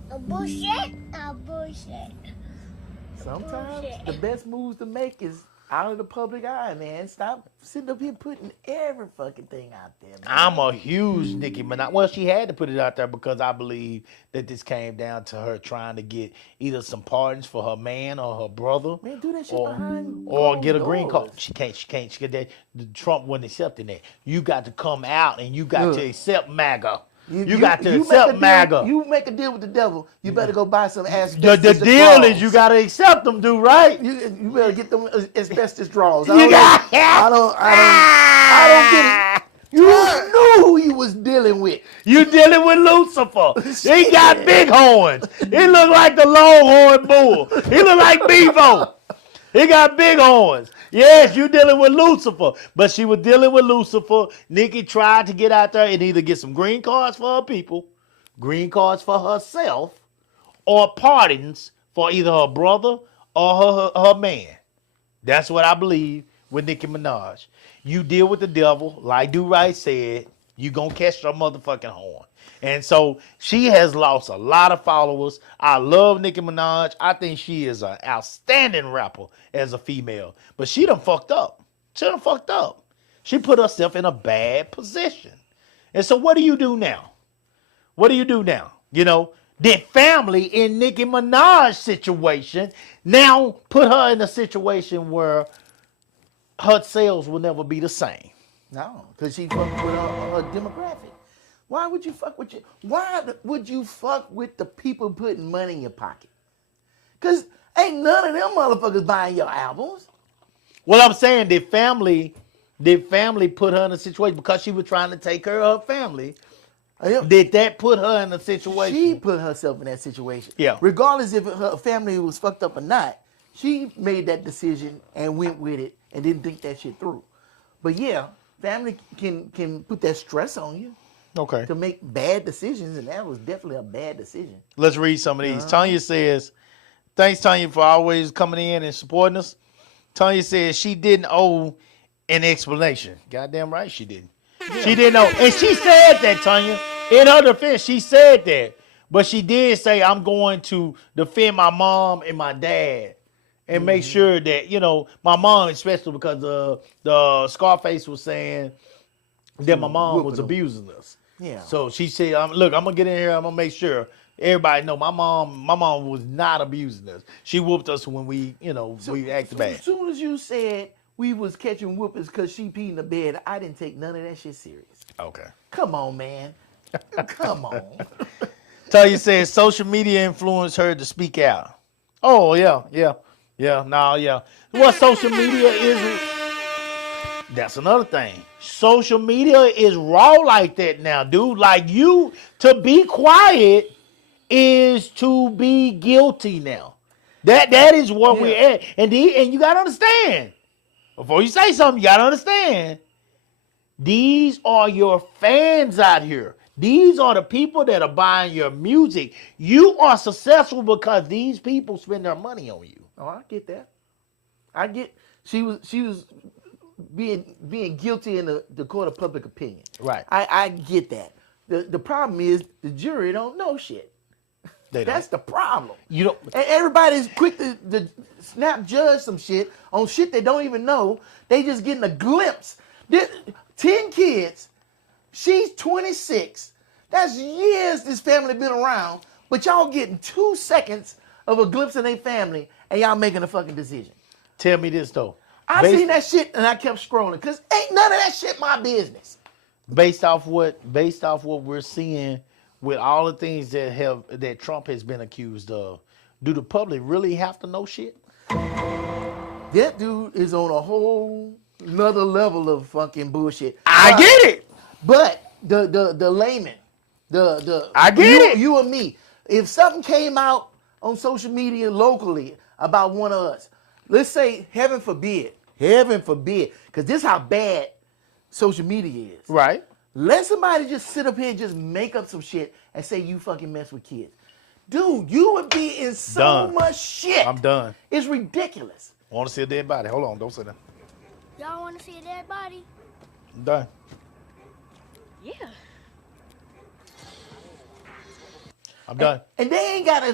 A bullshit. A bullshit. Sometimes Bullshit. the best moves to make is out of the public eye, man. Stop sitting up here putting every fucking thing out there, man. I'm a huge Nicki Minaj. Well, she had to put it out there because I believe that this came down to her trying to get either some pardons for her man or her brother. Man, do that shit behind or get a green closed card. doors. She can't. She get that. Trump wasn't accepting that. You got to come out and you got to accept MAGA. You got to accept MAGA. You make a deal with the devil. You better go buy some asbestos The deal is you got to accept them, dude, right? You better get them asbestos draws. I I don't get it. You knew who you was dealing with. You dealing with Lucifer. He got big horns. He look like the Longhorn Bull. He look like Bevo. He got big horns. Yes, you dealing with Lucifer. But she was dealing with Lucifer. Nikki tried to get out there and either get some green cards for her people, green cards for herself, or pardons for either her brother or her man. That's what I believe with Nicki Minaj. You deal with the devil, like Do-Right said, you gonna catch the motherfucking horn. And so she has lost a lot of followers. I love Nicki Minaj. I think she is an outstanding rapper as a female. But she done fucked up. She put herself in a bad position. And so what do you do now? You know, did family in Nicki Minaj's situation now put her in a situation where her sales will never be the same? No, because she fucking with her demographic. Why would you fuck with the people putting money in your pocket? Because ain't none of them motherfuckers buying your albums. Well, I'm saying did family put her in a situation because she was trying to take care of her family? Did that put her in a situation? She put herself in that situation. Yeah. Regardless if her family was fucked up or not, she made that decision and went with it and didn't think that shit through. But yeah, family can put that stress on you. Okay. To make bad decisions, and that was definitely a bad decision. Let's read some of these. Tanya says, thanks, Tanya, for always coming in and supporting us. Tanya says she didn't owe an explanation. Goddamn right she didn't. Yeah. She didn't know. And she said that, Tanya. In her defense, she said that. But she did say, I'm going to defend my mom and my dad and make sure that, you know, my mom, especially because the Scarface was saying that my mom was abusing us. Yeah. So she said, look, I'm going to get in here. I'm going to make sure everybody know my mom was not abusing us. She whooped us when we acted bad. As soon as you said we was catching whoopings because she peed in the bed, I didn't take none of that shit serious. Okay. Come on, man. Come on. Tanya says social media influenced her to speak out. Oh, yeah. What social media is, that's another thing. Social media is raw like that now, dude. Like to be quiet is to be guilty now. That is where we're at. And you gotta understand. Before you say something, you gotta understand. These are your fans out here. These are the people that are buying your music. You are successful because these people spend their money on you. Oh, I get that. I get she was being guilty in the court of public opinion. Right. I get that. The problem is the jury don't know shit. That's the problem. You don't. And everybody's quick to snap judge some shit on shit they don't even know. They just getting a glimpse. 10 kids. She's 26. That's years this family been around. But y'all getting 2 seconds of a glimpse of their family and y'all making a fucking decision. Tell me this though. I seen that shit and I kept scrolling because ain't none of that shit my business. Based off what we're seeing with all the things that Trump has been accused of, do the public really have to know shit? That dude is on a whole another level of fucking bullshit. I get it. But the layman, I get it. You and me, if something came out on social media locally about one of us, let's say, heaven forbid, because this is how bad social media is. Right. Let somebody just sit up here and just make up some shit and say you fucking mess with kids. Dude, you would be in so much shit. I'm done. It's ridiculous. I want to see a dead body. Hold on, don't say that. Y'all want to see a dead body? I'm done. Yeah. I'm done. And they ain't gotta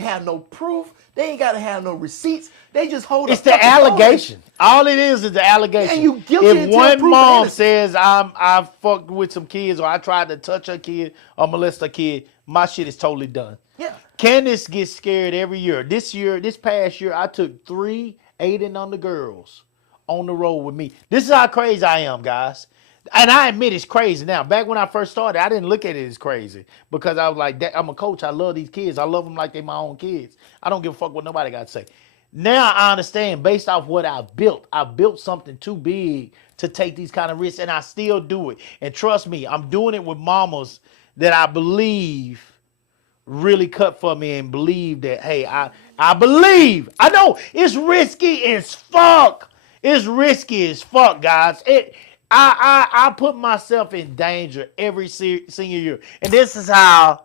have no proof. They ain't gotta have no receipts. They just hold. It's the allegation. All it is the allegation. And you guilty if until one proven mom innocent. says I fucked with some kids or I tried to touch her kid or molest her kid, my shit is totally done. Yeah. Candace gets scared every year. This past year, I took 3 8 and under girls on the road with me. This is how crazy I am, guys. And I admit it's crazy now. Back when I first started, I didn't look at it as crazy because I was like, I'm a coach. I love these kids. I love them like they're my own kids. I don't give a fuck what nobody got to say. Now I understand based off what I've built something too big to take these kind of risks, and I still do it. And trust me, I'm doing it with mamas that I believe really cut for me and believe that, hey, I believe. I know it's risky as fuck. It's risky as fuck, guys. I put myself in danger every senior year. And this is how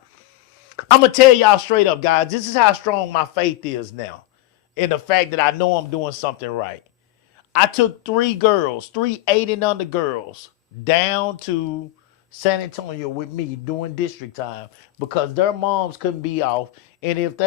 I'm gonna tell y'all straight up, guys. This is how strong my faith is now. In the fact that I know I'm doing something right. I took 3 girls, 3 8 and under girls, down to San Antonio with me doing district time because their moms couldn't be off. And if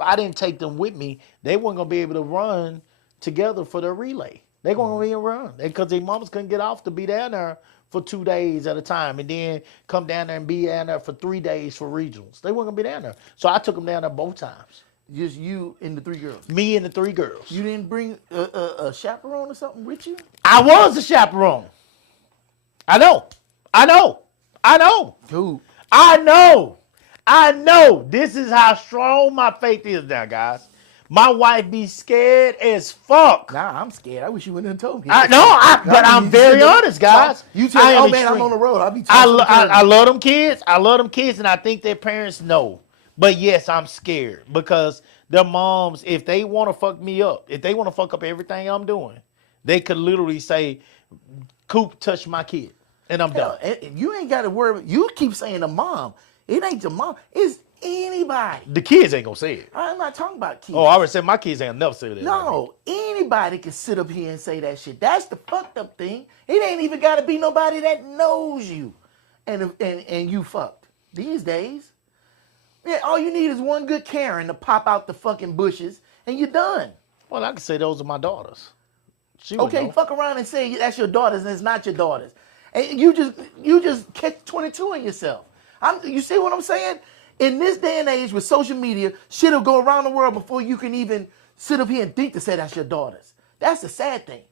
I didn't take them with me, they weren't gonna be able to run together for their relay. They weren't gonna be able to run because their moms couldn't get off to be down there for 2 days at a time and then come down there and be down there for 3 days for regionals. They weren't gonna be down there. So I took them down there both times. Just you and the 3 girls. Me and the 3 girls. You didn't bring a chaperone or something with you? I was a chaperone. I know. Who? I know. This is how strong my faith is now, guys. My wife be scared as fuck. Nah, I'm scared. I wish you wouldn't have told me. But I'm very honest, guys. You tell me, oh man, I'm on the road. I'll be I love them kids. I love them kids, and I think their parents know. But yes, I'm scared because their moms, if they want to fuck me up, if they want to fuck up everything I'm doing, they could literally say, Coop, touch my kid. And I'm done. You ain't got to worry. You keep saying the mom. It ain't the mom. It's anybody. The kids ain't going to say it. I'm not talking about kids. Oh, I already said my kids ain't never say that. No, anybody can sit up here and say that shit. That's the fucked up thing. It ain't even got to be nobody that knows you. And you fucked. These days. Yeah, all you need is one good Karen to pop out the fucking bushes, and you're done. Well, I can say those are my daughters. Okay, fuck around and say that's your daughters, and it's not your daughters, and you just catch 22 in yourself. You see what I'm saying? In this day and age with social media, shit'll go around the world before you can even sit up here and think to say that's your daughters. That's the sad thing.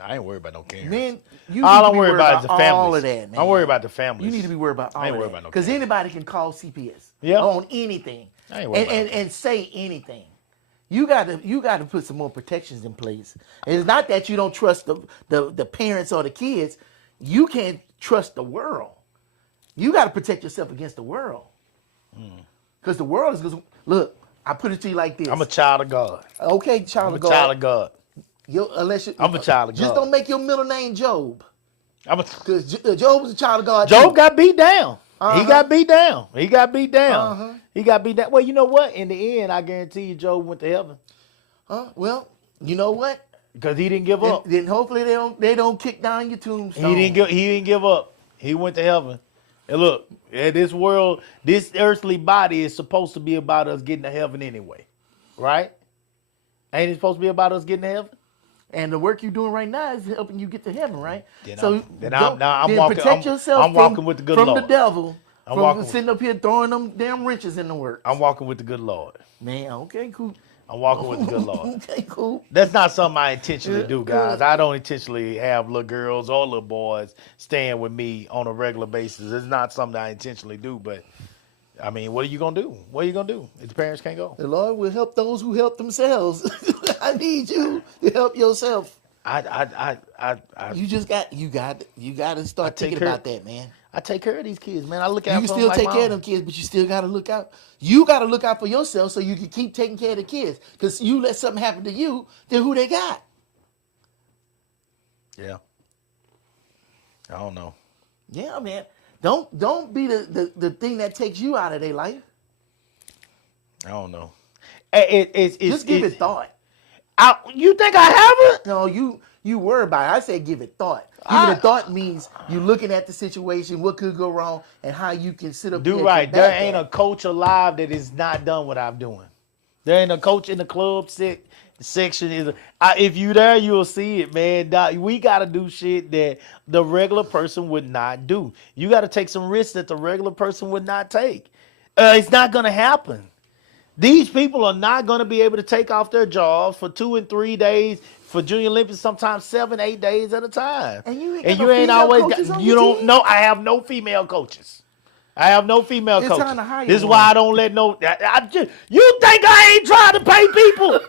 I ain't worried about no Karens. Man, all I'm worried about is the families. All of that, man. I'm worried about the families. You need to be worried about all I ain't of worried that. about no Because Karens. anybody can call CPS Yeah. on anything I ain't worried about it. and say anything. You got to put some more protections in place. And it's not that you don't trust the parents or the kids. You can't trust the world. You got to protect yourself against the world. Because the world is going to... Look, I put it to you like this. I'm a child of God. Okay, child I'm of a God. child of God. I'm a child of God. Just don't make your middle name Job. Because Job was a child of God. Job got beat down. Uh-huh. He got beat down. He got beat down. Uh-huh. He got beat down. Well, you know what? In the end, I guarantee you Job went to heaven. Well, you know what? Because he didn't give up. Then hopefully they don't kick down your tombstone. He didn't give up. He went to heaven. And look, this world, this earthly body is supposed to be about us getting to heaven anyway. Right? Ain't it supposed to be about us getting to heaven? And the work you're doing right now is helping you get to heaven, right? I'm walking. Protect yourself I'm walking with the good from Lord. the devil. I'm from sitting up here throwing them damn riches in the works. I'm walking with the good Lord. Man, okay, cool. I'm walking with the good Lord. Okay, cool. That's not something I intentionally do, guys. I don't intentionally have little girls or little boys staying with me on a regular basis. It's not something I intentionally do, but I mean, what are you gonna do? What are you gonna do if the parents can't go? The Lord will help those who help themselves. I need you to help yourself. You got to start thinking about that, man. I take care of these kids, man. I look out. You can still take care of them kids, but you still got to look out. You got to look out for yourself so you can keep taking care of the kids. Because you let something happen to you, then who they got? Yeah. I don't know. Yeah, man. Don't be the thing that takes you out of their life. I don't know. Just give it thought. You think I haven't? No, you worry about it. I said give it thought. Giving it thought means you looking at the situation, what could go wrong, and how you can sit up. Do right. There ain't a coach alive that is not done what I'm doing. There ain't a coach in the club section. If you there, you'll see it, man. We got to do shit that the regular person would not do. You got to take some risks that the regular person would not take. It's not going to happen. These people are not going to be able to take off their jobs for 2 and 3 days for Junior Olympics, sometimes 7, 8 days at a time. And you ain't always got, you don't know. I have no female coaches. I have no female It's coaches. time to hire This is one. why I don't let no. You think I ain't trying to pay people?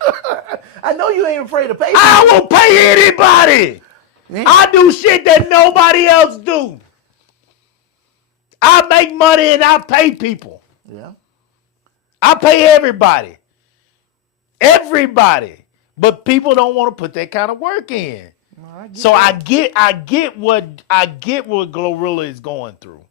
I know you ain't afraid to pay. I will pay anybody. Man. I do shit that nobody else do. I make money and I pay people. Yeah. I pay everybody. Everybody. But people don't want to put that kind of work in. So I get what Glorilla is going through.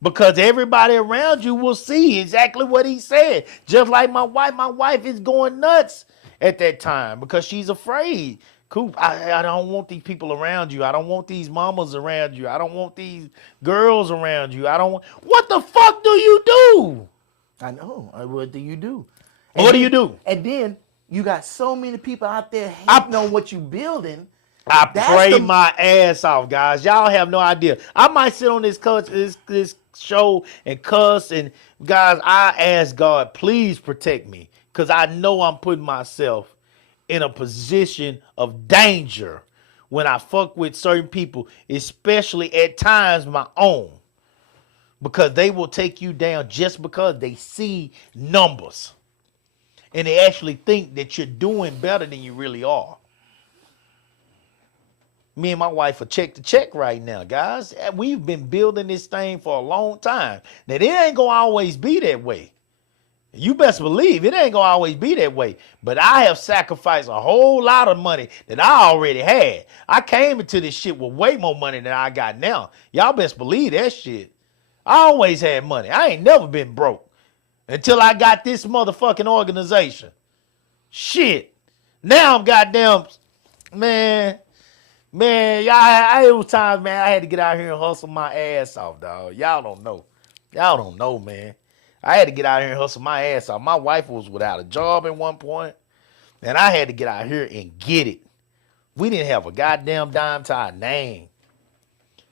Because everybody around you will see exactly what he said. Just like my wife is going nuts at that time because she's afraid. Coop, I don't want these people around you. I don't want these mamas around you. I don't want these girls around you. What the fuck do you do? I know. What do you do? What do you do? And then you got so many people out there hating on what you building. I pray my ass off, guys. Y'all have no idea. I might sit on this show and cuss, and guys, I ask God, please protect me, because I know I'm putting myself in a position of danger when I fuck with certain people, especially at times my own, because they will take you down just because they see numbers and they actually think that you're doing better than you really are. Me and my wife are check to check right now, guys. We've been building this thing for a long time. Now, it ain't going to always be that way. You best believe it ain't going to always be that way. But I have sacrificed a whole lot of money that I already had. I came into this shit with way more money than I got now. Y'all best believe that shit. I always had money. I ain't never been broke until I got this motherfucking organization. Shit. Now I'm goddamn, man, y'all, it was times, man, I had to get out here and hustle my ass off, dog. Y'all don't know, man. I had to get out here and hustle my ass off. My wife was without a job at one point, and I had to get out here and get it. We didn't have a goddamn dime to our name.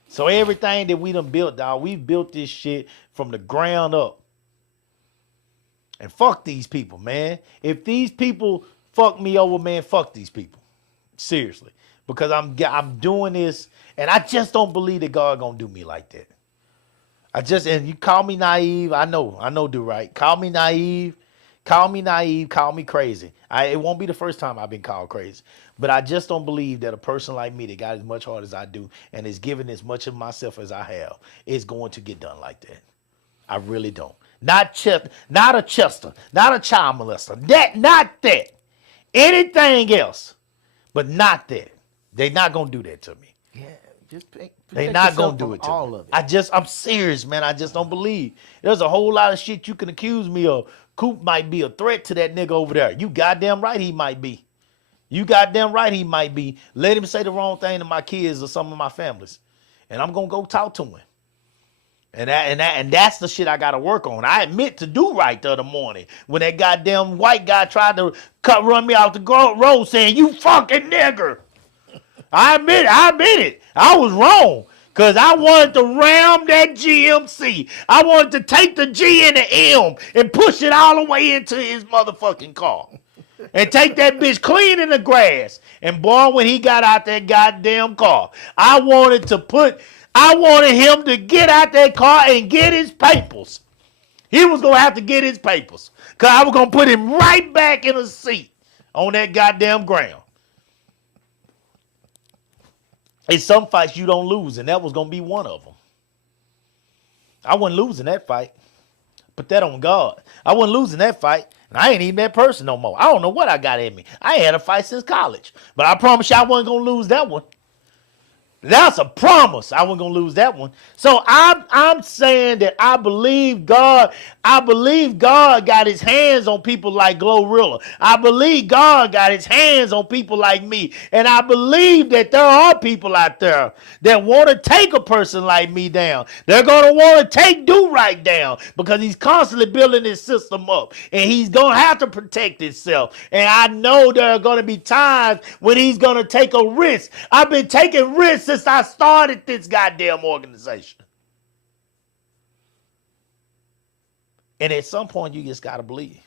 So everything that we done built, dog, we built this shit from the ground up. And fuck these people, man. If these people fuck me over, man, fuck these people. Seriously. Because I'm doing this, and I just don't believe that God gonna do me like that. And you call me naive. I know, do right. Call me naive, call me crazy. It won't be the first time I've been called crazy. But I just don't believe that a person like me that got as much heart as I do and is giving as much of myself as I have is going to get done like that. I really don't. Not a Chester, not a child molester. Not that. Anything else, but not that. They're not gonna do that to me. Yeah, just They're not gonna do it to all me. of it. I'm serious, man. I just don't believe. There's a whole lot of shit you can accuse me of. Coop might be a threat to that nigga over there. You goddamn right he might be. Let him say the wrong thing to my kids or some of my families, and I'm gonna go talk to him. And that's the shit I gotta work on. I admit to do right the other morning when that goddamn white guy tried to run me off the road saying, "You fucking nigger." I admit it. I was wrong. Because I wanted to ram that GMC. I wanted to take the G and the M and push it all the way into his motherfucking car. And take that bitch clean in the grass. And boy, when he got out that goddamn car, I wanted him to get out that car and get his papers. He was going to have to get his papers. Because I was going to put him right back in a seat on that goddamn ground. It's some fights you don't lose, and that was going to be one of them. I wasn't losing that fight. Put that on God. I wasn't losing that fight, and I ain't even that person no more. I don't know what I got in me. I ain't had a fight since college, but I promise you I wasn't going to lose that one. That's a promise. I wasn't going to lose that one. So I'm saying that I believe God. I believe God got his hands on people like Glorilla. I believe God got his hands on people like me. And I believe that there are people out there that want to take a person like me down. They're going to want to take Do-Right down because he's constantly building his system up. And he's going to have to protect himself. And I know there are going to be times when he's going to take a risk. I've been taking risks since I started this goddamn organization. And at some point, you just got to believe.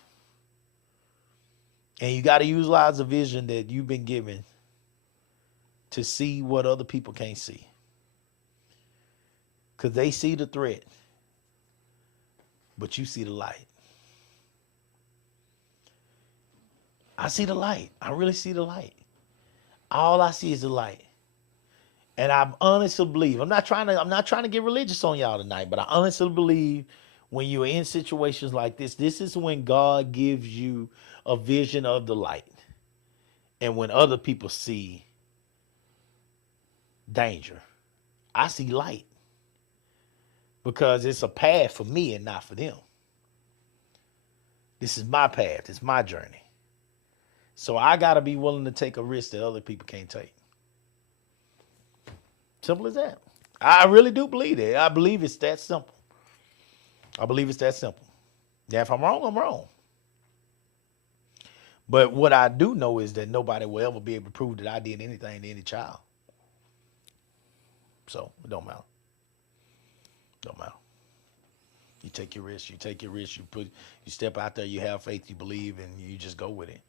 And you got to utilize the vision that you've been given to see what other people can't see. Because they see the threat. but you see the light. I see the light. I really see the light. All I see is the light. And I honestly believe, I'm not trying to get religious on y'all tonight, but I honestly believe when you're in situations like this is when God gives you a vision of the light. And when other people see danger, I see light. Because it's a path for me and not for them. This is my path. It's my journey. So I got to be willing to take a risk that other people can't take. Simple as that. I really do believe that. I believe it's that simple. I believe it's that simple. Now, if I'm wrong, I'm wrong. But what I do know is that nobody will ever be able to prove that I did anything to any child. So it don't matter. Don't matter. You take your risk. You take your risk. You step out there. You have faith. You believe, and you just go with it.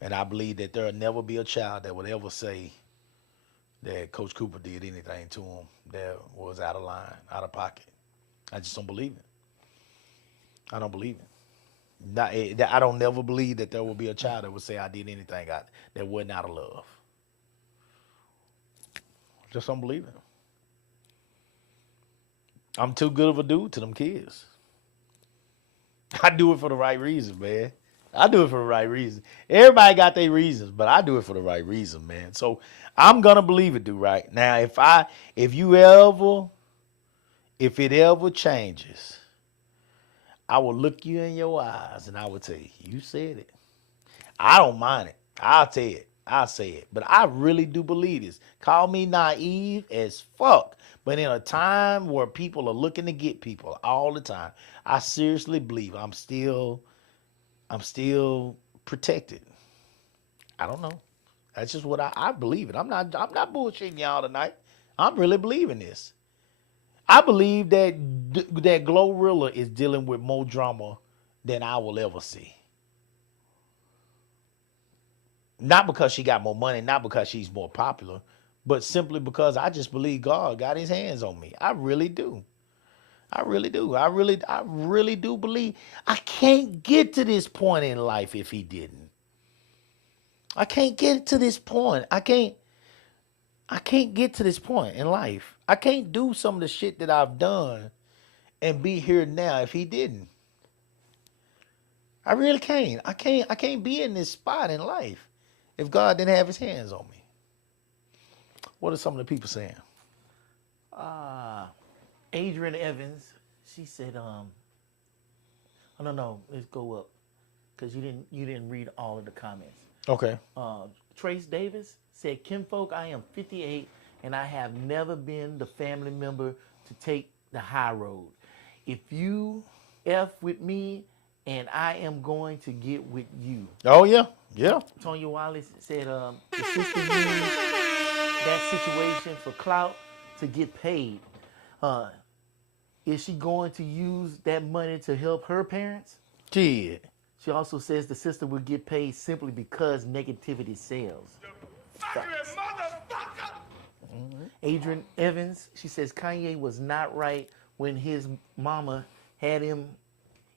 And I believe that there'll never be a child that would ever say that Coach Cooper did anything to him that was out of line, out of pocket. I just don't believe it. I don't believe it. I don't never believe that there will be a child that would say I did anything that wasn't out of love. Just don't believe it. I'm too good of a dude to them kids. I do it for the right reason, man. I do it for the right reason. Everybody got their reasons, but I do it for the right reason, man. So I'm gonna believe it, do right. Now, if it ever changes, I will look you in your eyes and I will tell you, you said it. I don't mind it. I'll tell it. I'll say it. But I really do believe this. Call me naive as fuck. But in a time where people are looking to get people all the time, I seriously believe I'm still protected. I don't know. That's just what I believe it. I'm not bullshitting y'all tonight. I'm really believing this. I believe that Glorilla is dealing with more drama than I will ever see. Not because she got more money, not because she's more popular, but simply because I just believe God got his hands on me. I really do. I really do. I really do believe. I can't get to this point in life if he didn't. I can't get to this point. I can't get to this point in life. I can't do some of the shit that I've done and be here now if he didn't. I really can't. I can't be in this spot in life if God didn't have his hands on me. What are some of the people saying? Adrian Evans, she said, no, let's go up, because you didn't read all of the comments. Okay. Trace Davis said, Kinfolk, I am 58 and I have never been the family member to take the high road. If you F with me, and I am going to get with you. Oh, yeah. Yeah. Tonya Wallace said, the sister used that situation for clout to get paid. Is she going to use that money to help her parents? Kid. She also says the sister will get paid simply because negativity sells. Adrian Evans, she says Kanye was not right when his mama had him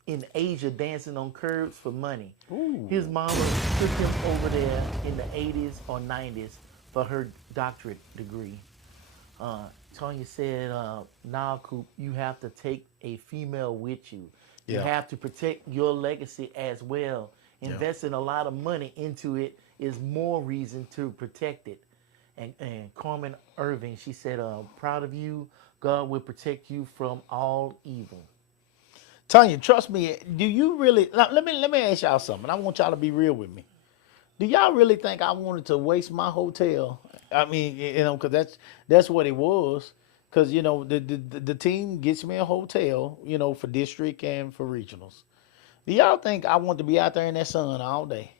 in Asia dancing on curbs for money. Ooh. His mama took him over there in the 80s or 90s for her doctorate degree. Tonya said, nah, Coop, you have to take a female with you. You have to protect your legacy as well. Investing a lot of money into it is more reason to protect it. And Carmen Irving, she said, proud of you. God will protect you from all evil. Tonya, trust me, do you really, let me ask y'all something. I want y'all to be real with me. Do y'all really think I wanted to waste my hotel? I mean, because that's what it was. Because, the team gets me a hotel, for district and for regionals. Do y'all think I want to be out there in that sun all day?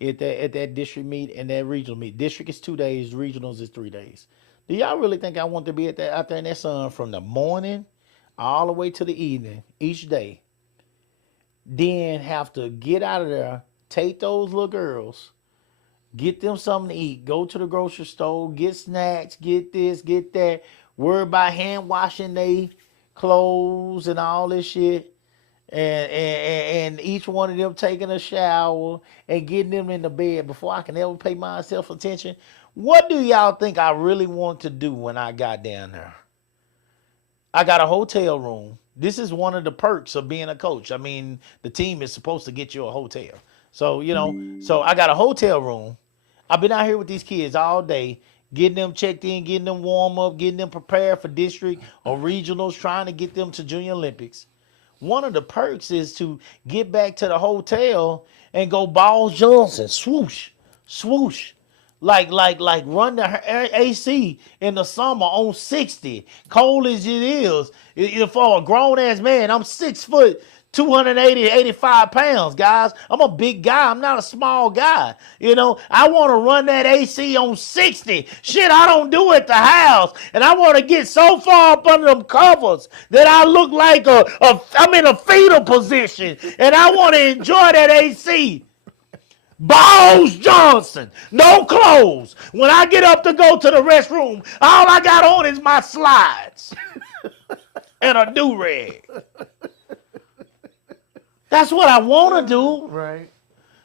At that district meet and that regional meet. District is 2 days, regionals is 3 days. Do y'all really think I want to be out there in that sun from the morning all the way to the evening, each day? Then have to get out of there, take those little girls, get them something to eat, go to the grocery store, get snacks, get this, get that, worry about hand washing they clothes and all this shit. And each one of them taking a shower and getting them in the bed before I can ever pay myself attention. What do y'all think I really want to do when I got down there? I got a hotel room. This is one of the perks of being a coach. I mean, the team is supposed to get you a hotel. So, so I got a hotel room. I've been out here with these kids all day, getting them checked in, getting them warm up, getting them prepared for district or regionals, trying to get them to Junior Olympics. One of the perks is to get back to the hotel and go Balls Johnson, swoosh, swoosh. Like run the AC in the summer on 60, cold as it is. For a grown ass man, I'm 6 foot, 85 pounds, guys. I'm a big guy. I'm not a small guy. I want to run that AC on 60. Shit, I don't do at the house. And I want to get so far up under them covers that I look like I'm in a fetal position. And I want to enjoy that AC. Balls Johnson, no clothes. When I get up to go to the restroom, all I got on is my slides and a do-rag. That's what I want to do. Right.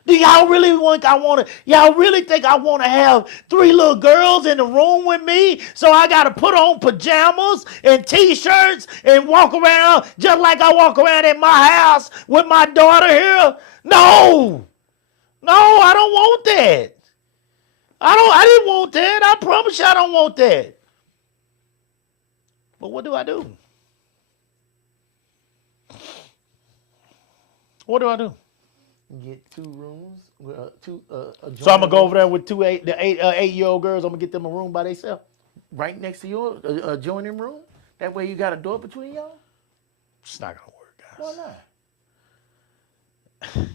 Do y'all really y'all really think I want to have 3 little girls in the room with me? So I got to put on pajamas and t-shirts and walk around just like I walk around in my house with my daughter here? No, I don't want that. I didn't want that. I promise you I don't want that. But what do I do? What do I do? Get 2 rooms. So I'm gonna go over there with 2 8-year-old girls. I'm gonna get them a room by themselves. Right next to your adjoining room. That way you got a door between y'all. It's not gonna work, guys. Why not?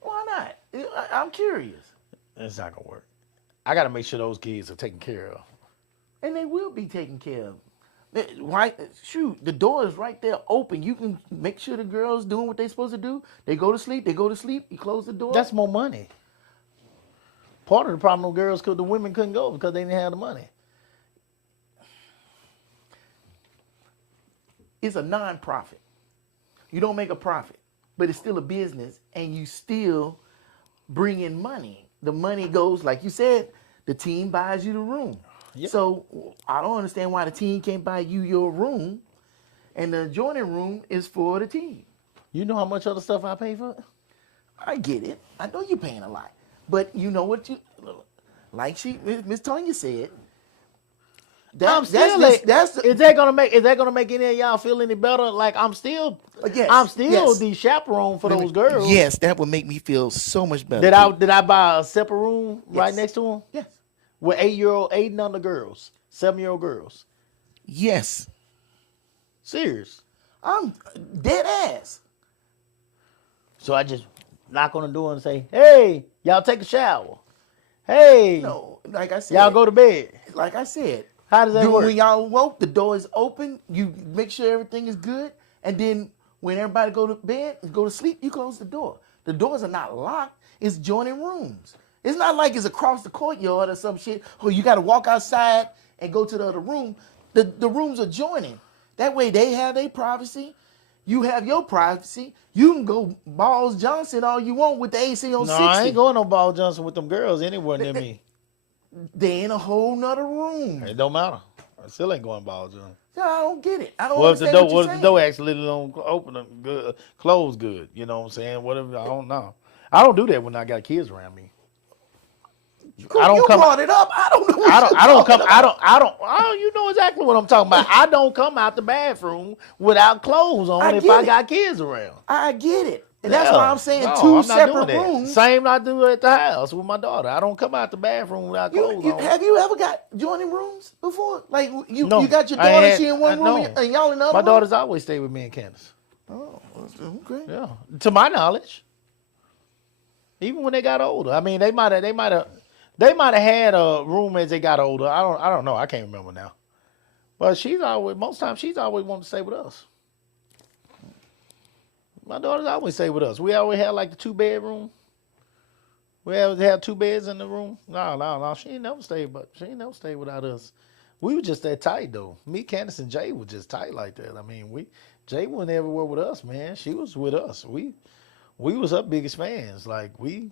Why not? I'm curious. It's not gonna work. I gotta make sure those kids are taken care of. And they will be taken care of. Right? Shoot, the door is right there open. You can make sure the girls doing what they're supposed to do. They go to sleep. You close the door. That's more money. Part of the problem with girls, the women couldn't go because they didn't have the money. It's a non-profit. You don't make a profit, but it's still a business, and you still bring in money. The money goes, like you said, the team buys you the room. Yep. So I don't understand why the team can't buy you your room, and the adjoining room is for the team. You know how much other stuff I pay for? I get it. I know you're paying a lot, but you know what like Miss Tonya said. Is that gonna make any of y'all feel any better? Like I'm still the chaperone for those girls. Yes, that would make me feel so much better. Did I buy a separate room right next to them? Yes. With 8 and under girls, 7-year-old girls. Yes. Serious. I'm dead ass. So I just knock on the door and say, "Hey, y'all take a shower. Hey, no, like I said, y'all go to bed." Like I said, how does that work? When y'all woke, the door is open. You make sure everything is good, and then when everybody go to bed, go to sleep, you close the door. The doors are not locked. It's joining rooms. It's not like it's across the courtyard or some shit. Or you got to walk outside and go to the other room. The rooms are joining. That way they have their privacy. You have your privacy. You can go Balls Johnson all you want with the AC on 60. No, I ain't going no Balls Johnson with them girls anywhere near me. They in a whole nother room. It don't matter. I still ain't going Balls Johnson. No, I don't get it. I don't what if understand what the door actually don't open them good, close good? You know what I'm saying? Whatever. I don't know. I don't do that when I got kids around me. Brought it up. I don't know. You know exactly what I'm talking about. I don't come out the bathroom without clothes on I got kids around. I get it. And that's why I'm saying I'm separate rooms. Same I do at the house with my daughter. I don't come out the bathroom without clothes on. Have you ever got joining rooms before? Like you got your daughter, she in one room and y'all in the other room? My daughter's always stayed with me and Candace. Oh, okay. Yeah. To my knowledge. Even when they got older. I mean, they might have had a room as they got older. I don't know. I can't remember now. But most times she's always wanted to stay with us. My daughter's always stay with us. We always had like the 2-bedroom. We always had 2 beds in the room. No. She ain't never stayed without us. We were just that tight though. Me, Candace, and Jay were just tight like that. I mean, Jay went everywhere with us, man. She was with us. We was her biggest fans. Like we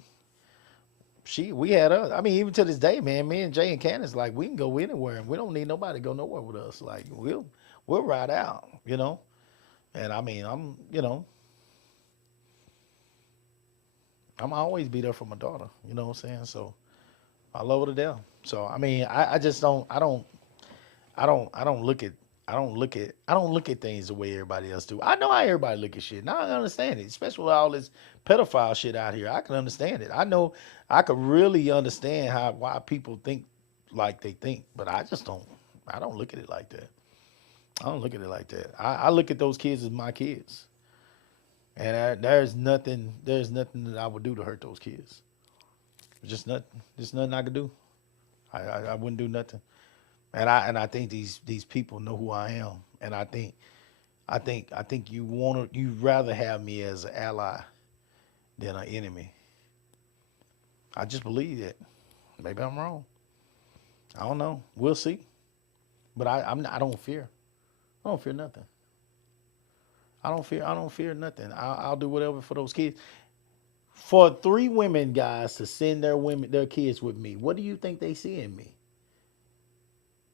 had us. I mean, even to this day, man, me and Jay and Candace, like we can go anywhere and we don't need nobody to go nowhere with us. Like we'll ride out, you know. And I mean, I'm always be there for my daughter, you know what I'm saying? So I love her to death. So I mean, I just don't look at things the way everybody else do. I know how everybody look at shit. Now I understand it, especially with all this pedophile shit out here. I can understand it. I know I could really understand why people think like they think, but I don't look at it like that. I don't look at it like that. I look at those kids as my kids, and there's nothing that I would do to hurt those kids. Just nothing I could do. I wouldn't do nothing. And I think these people know who I am, and I think you'd rather have me as an ally than an enemy. I just believe that. Maybe I'm wrong. I don't know. We'll see. But I don't fear. I don't fear nothing. I don't fear nothing. I'll do whatever for those kids. For 3 women, guys, to send their kids with me, what do you think they see in me?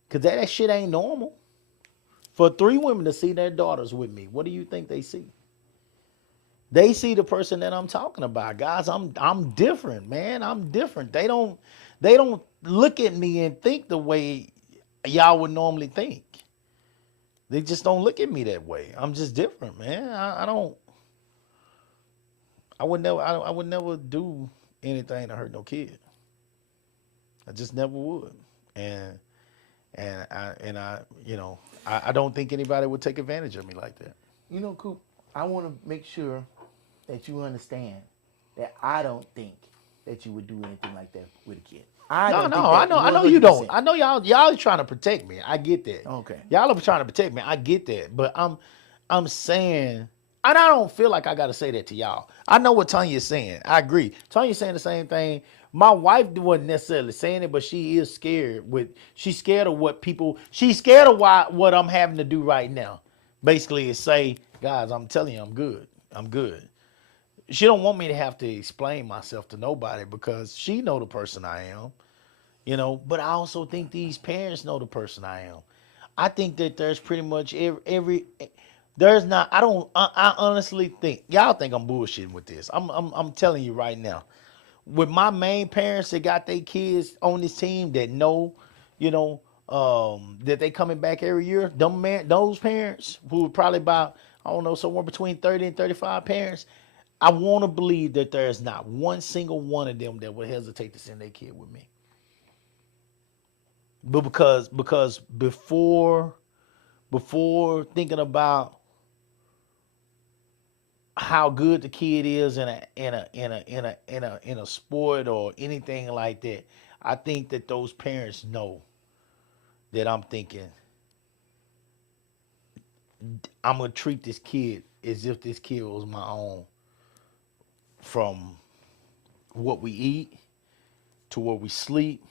Because that shit ain't normal. For 3 women to see their daughters with me, what do you think they see? They see the person that I'm talking about, guys. I'm different, man. I'm different. They don't look at me and think the way y'all would normally think. They just don't look at me that way. I'm just different, man. I would never do anything to hurt no kid. I just never would. And I don't think anybody would take advantage of me like that. You know, Coop, I want to make sure that you understand that I don't think that you would do anything like that with a kid. I know you don't. I know y'all trying to protect me. I get that. Okay. Y'all are trying to protect me. I get that. But I'm saying, and I don't feel like I got to say that to y'all. I know what Tanya's saying. I agree. Tanya's saying the same thing. My wife wasn't necessarily saying it, but she is scared. She's scared of she's scared of what I'm having to do right now. Basically, is say, guys, I'm telling you, I'm good. I'm good. She don't want me to have to explain myself to nobody because she know the person I am, you know. But I also think these parents know the person I am. I think that there's pretty much I honestly think y'all think I'm bullshitting with this. I'm telling you right now. With my main parents that got their kids on this team that know, you know, that they coming back every year, those parents who are probably about, I don't know, somewhere between 30 and 35 parents, I want to believe that there's not one single one of them that would hesitate to send their kid with me. But because before thinking about how good the kid is in a sport or anything like that, I think that those parents know that I'm thinking I'm gonna treat this kid as if this kid was my own, from what we eat to where we sleep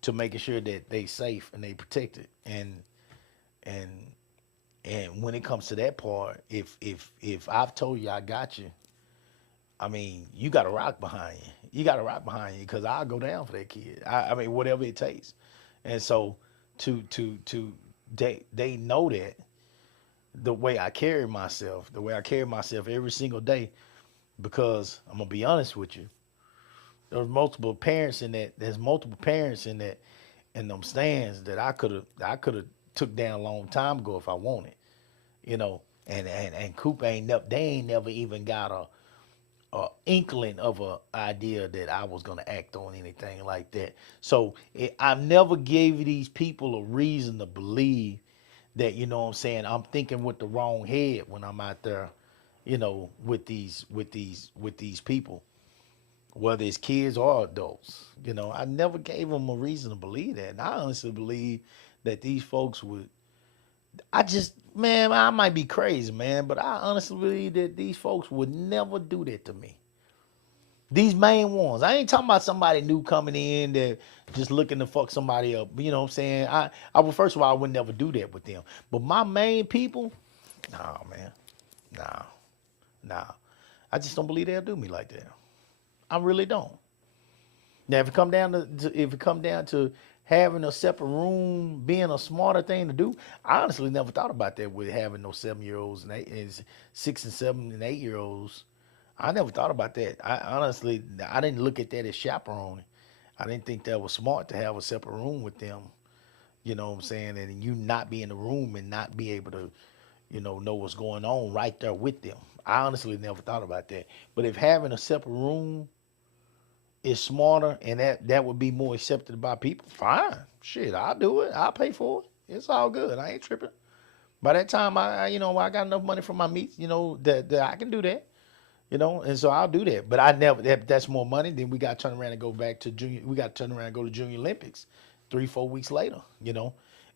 to making sure that they safe and they protected. And when it comes to that part, if I've told you I got you, I mean, you got a rock behind you. You got a rock behind you because I'll go down for that kid. I mean, whatever it takes. And so they know that the way I carry myself every single day, because I'm gonna be honest with you, there's multiple parents in that. There's multiple parents in them stands that I could have took down a long time ago if I wanted, you know. And Coop they ain't never even got a inkling of a idea that I was gonna act on anything like that. So I never gave these people a reason to believe that, you know what I'm saying, I'm thinking with the wrong head when I'm out there, you know, with these people, whether it's kids or adults. You know, I never gave them a reason to believe that. And I honestly believe that these folks would, I might be crazy, man, but I honestly believe that these folks would never do that to me. These main ones. I ain't talking about somebody new coming in that just looking to fuck somebody up. You know what I'm saying? I would, first of all, I would never do that with them. But my main people, nah, man. Nah. I just don't believe they'll do me like that. I really don't. Now, if it come down to having a separate room being a smarter thing to do, I honestly never thought about that with having no 7-year-olds and 6 and 7 and 8-year-olds. I never thought about that. I didn't look at that as chaperoning. I didn't think that was smart to have a separate room with them. You know what I'm saying? And you not be in the room and not be able to, know what's going on right there with them. I honestly never thought about that. But if having a separate room is smarter and that would be more accepted by people, fine. Shit, I'll do it. I'll pay for it. It's all good. I ain't tripping. By that time, I got enough money from my meets, that I can do that. And so I'll do that. But I never, that's more money. Then we got to turn around and go back to junior. We got to turn around and go to Junior Olympics 3-4 weeks later,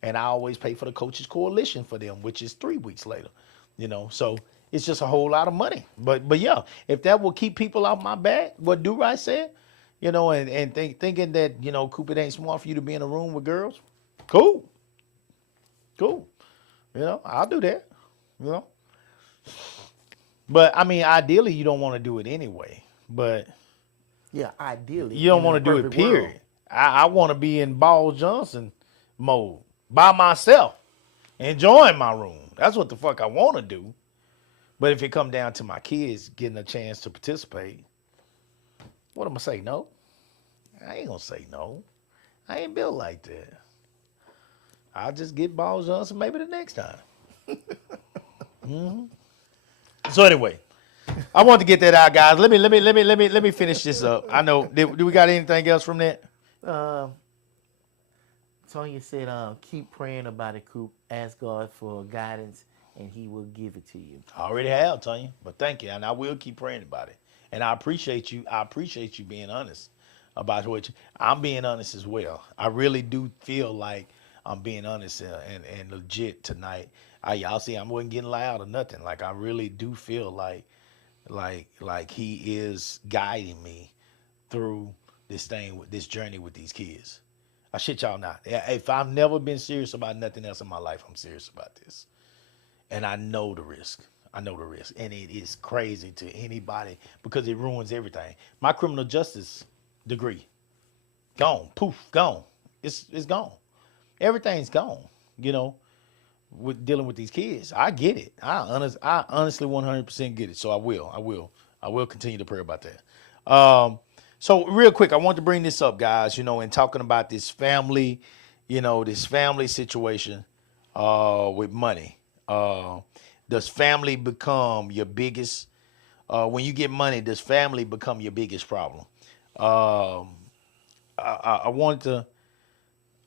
And I always pay for the Coaches Coalition for them, which is 3 weeks later, So it's just a whole lot of money. But yeah, if that will keep people off my back, what Do-Right said, and thinking that, Cooper, it ain't smart for you to be in a room with girls, cool. I'll do that, But, I mean, ideally, you don't want to do it anyway. But Yeah, ideally. you don't in want a to do it, perfect period. world. I want to be in Ball Johnson mode by myself, enjoying my room. That's what the fuck I want to do. But if it come down to my kids getting a chance to participate, what am I say? No? I ain't going to say no. I ain't built like that. I'll just get Ball Johnson maybe the next time. So anyway, I want to get that out, guys. Let me finish this up. I know. Do we got anything else from that? Tonya said, keep praying about it, Coop. Ask God for guidance, and he will give it to you. I already have, Tonya, but thank you, and I will keep praying about it. And I appreciate you. I appreciate you being honest about I'm being honest as well. I really do feel like I'm being honest and legit tonight. Y'all see, I wasn't getting loud or nothing. Like I really do feel like he is guiding me through this journey with these kids. I shit y'all not. If I've never been serious about nothing else in my life, I'm serious about this. And I know the risk. And it is crazy to anybody because it ruins everything. My criminal justice degree, gone, poof, gone. It's gone. Everything's gone, with dealing with these kids. I get it. I honestly 100% get it. So I will continue to pray about that. So real quick, I want to bring this up, guys, and talking about this family, this family situation with money. Does family become your biggest, when you get money, does family become your biggest problem? I wanted to,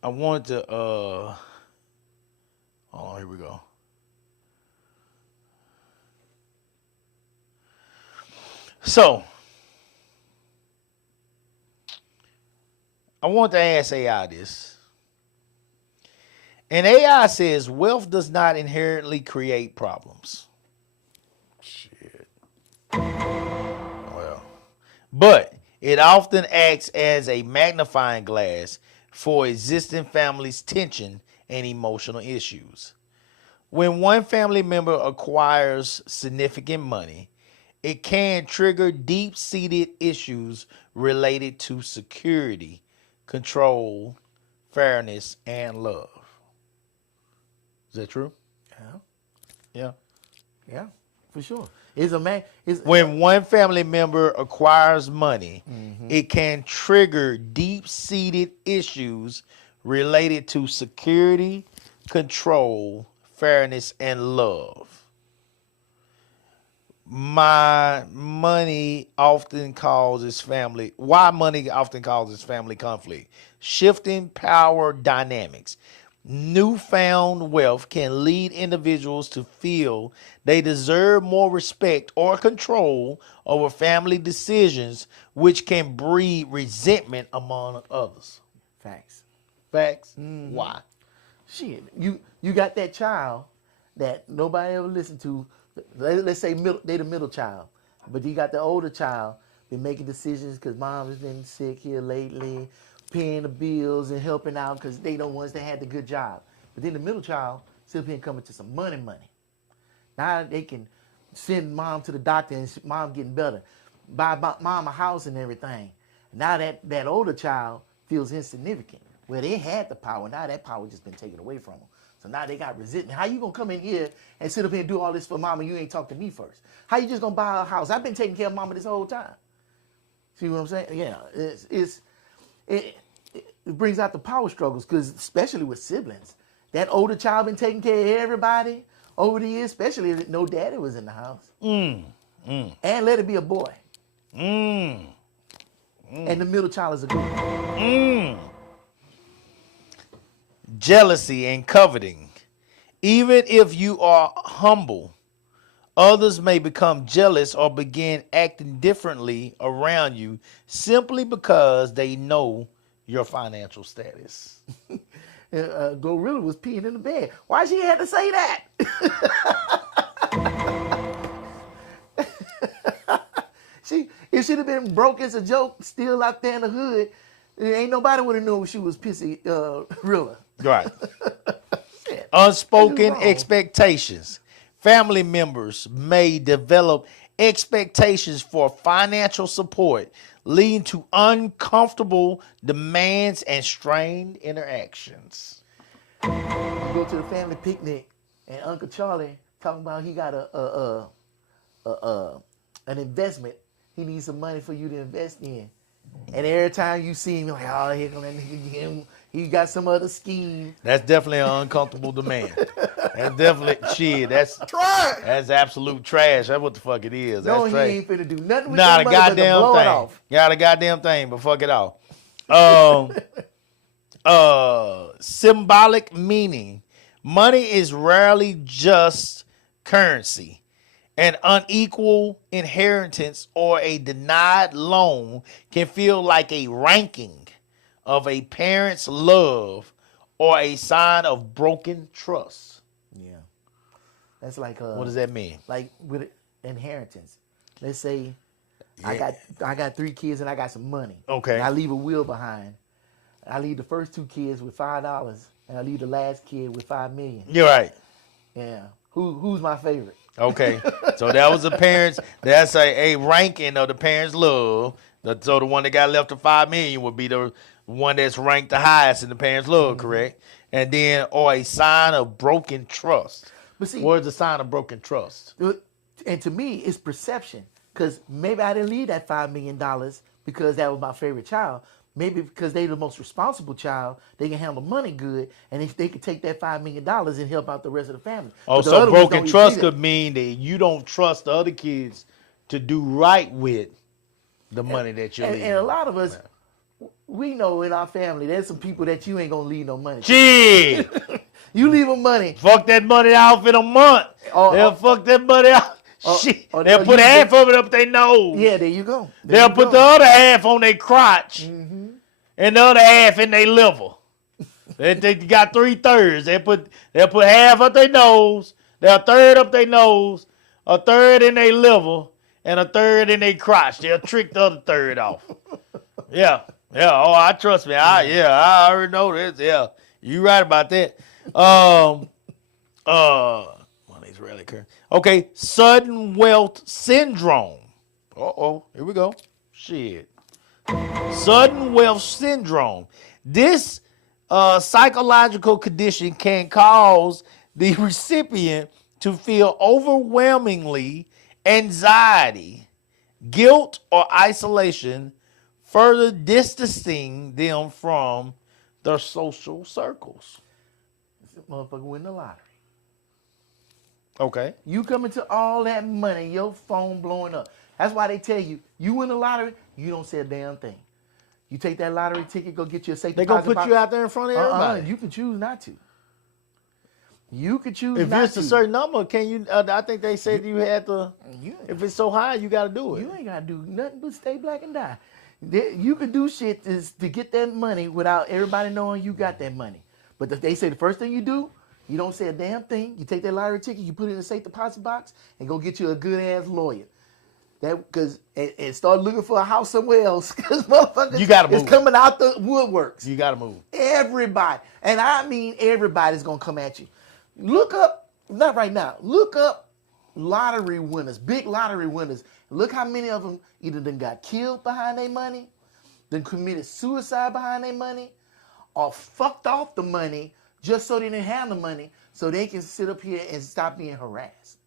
oh, here we go. So, I want to ask AI this. And AI says wealth does not inherently create problems. Shit. Well, but it often acts as a magnifying glass for existing families' tension and emotional issues. When one family member acquires significant money, it can trigger deep-seated issues related to security, control, fairness, and love. Is that true? Yeah. Yeah, for sure. When one family member acquires money, it can trigger deep-seated issues related to security, control, fairness, and love. Why money often causes family conflict. Shifting power dynamics. Newfound wealth can lead individuals to feel they deserve more respect or control over family decisions, which can breed resentment among others. Facts. Why? Shit, you got that child that nobody ever listened to. Let's say they the middle child, but you got the older child, been making decisions because mom has been sick here lately, paying the bills and helping out because they the ones that had the good job. But then the middle child still been coming to some money. Now they can send mom to the doctor and mom getting better, buy mom a house and everything. Now that older child feels insignificant. Well, they had the power. Now that power just been taken away from them. So now they got resentment. How you gonna come in here and sit up here and do all this for mama? You ain't talk to me first. How you just gonna buy a house? I've been taking care of mama this whole time. See what I'm saying? Yeah, it brings out the power struggles because especially with siblings, that older child been taking care of everybody over the years, especially if no daddy was in the house. And let it be a boy. And the middle child is a girl. Jealousy and coveting. Even if you are humble, others may become jealous or begin acting differently around you simply because they know your financial status. Gorilla was peeing in the bed. Why she had to say that? It should have been broke as a joke, still out there in the hood. Ain't nobody would have known she was pissy Rilla. Right. Unspoken expectations. Family members may develop expectations for financial support, leading to uncomfortable demands and strained interactions. You go to the family picnic, and Uncle Charlie talking about he got an investment. He needs some money for you to invest in. And every time you see him, you're like, oh, here come that nigga again. He got some other scheme. That's definitely an uncomfortable demand. That's definitely shit. That's Trash. That's absolute trash. That's what the fuck it is. That's No, he trash. ain't finna do nothing with Not that a money but to goddamn blow it thing. off. Got a goddamn thing, but fuck it off. Symbolic meaning. Money is rarely just currency. An unequal inheritance or a denied loan can feel like a ranking of a parent's love or a sign of broken trust. Yeah. That's like What does that mean? like with inheritance. Let's say I got 3 kids and I got some money. Okay. And I leave a will behind. I leave the first 2 kids with $5 and I leave the last kid with $5 million. You're right. Yeah. Who's my favorite? Okay. So that was the parents. That's a ranking of the parents' love. So the one that got left to $5 million would be the one that's ranked the highest in the parents' love, correct? And then, or a sign of broken trust. But see, Where's the sign of broken trust? and to me, it's perception. Because maybe I didn't leave that $5 million because that was my favorite child. Maybe because they the most responsible child, they can handle money good, and if they could take that $5 million and help out the rest of the family. Oh, But the so other ones broken don't trust either. could mean that you don't trust the other kids to do right with the money that you're leaving. And a lot of us, we know in our family, there's some people that you ain't gonna leave no money to. Shit! You leave them money. Fuck that money off in a month. They'll fuck that money out. Shit. or They'll they'll put use half it- of it up their nose. Yeah, there you go. They'll put the other half on their crotch and the other half in their liver. They got 3/3. They'll put half up their nose, they'll third up their nose, a third in their liver, and a third in their crotch. They'll trick the other third off. Yeah. Oh, I trust me. I already know this. Yeah. You right about that. Money's rarely current. Okay, sudden wealth syndrome. Here we go. Shit. Sudden wealth syndrome. This psychological condition can cause the recipient to feel overwhelmingly anxiety, guilt, or isolation, further distancing them from their social circles. This motherfucker win the lottery. Okay. You come into all that money, your phone blowing up. That's why they tell you, you win the lottery, you don't say a damn thing. You take that lottery ticket, go get you a safe They're going deposit to put you out there in front of everybody. You can choose not to. You could choose If not it's to. a certain number, can you? I think they said you had to. You, If it's so high, you got to do it. you ain't got to do nothing but stay black and die. You could do shit to get that money without everybody knowing you got that money. But they say the first thing you do, you don't say a damn thing. You take that lottery ticket, you put it in a safe deposit box, and go get you a good-ass lawyer. That because and start looking for a house somewhere else because motherfuckers You gotta is move. coming out the woodworks. You gotta move. Everybody, and I mean everybody's gonna come at you. Look up, not right now. Look up lottery winners, big lottery winners. Look how many of them either done got killed behind their money, then committed suicide behind their money, or fucked off the money just so they didn't have the money, so they can sit up here and stop being harassed.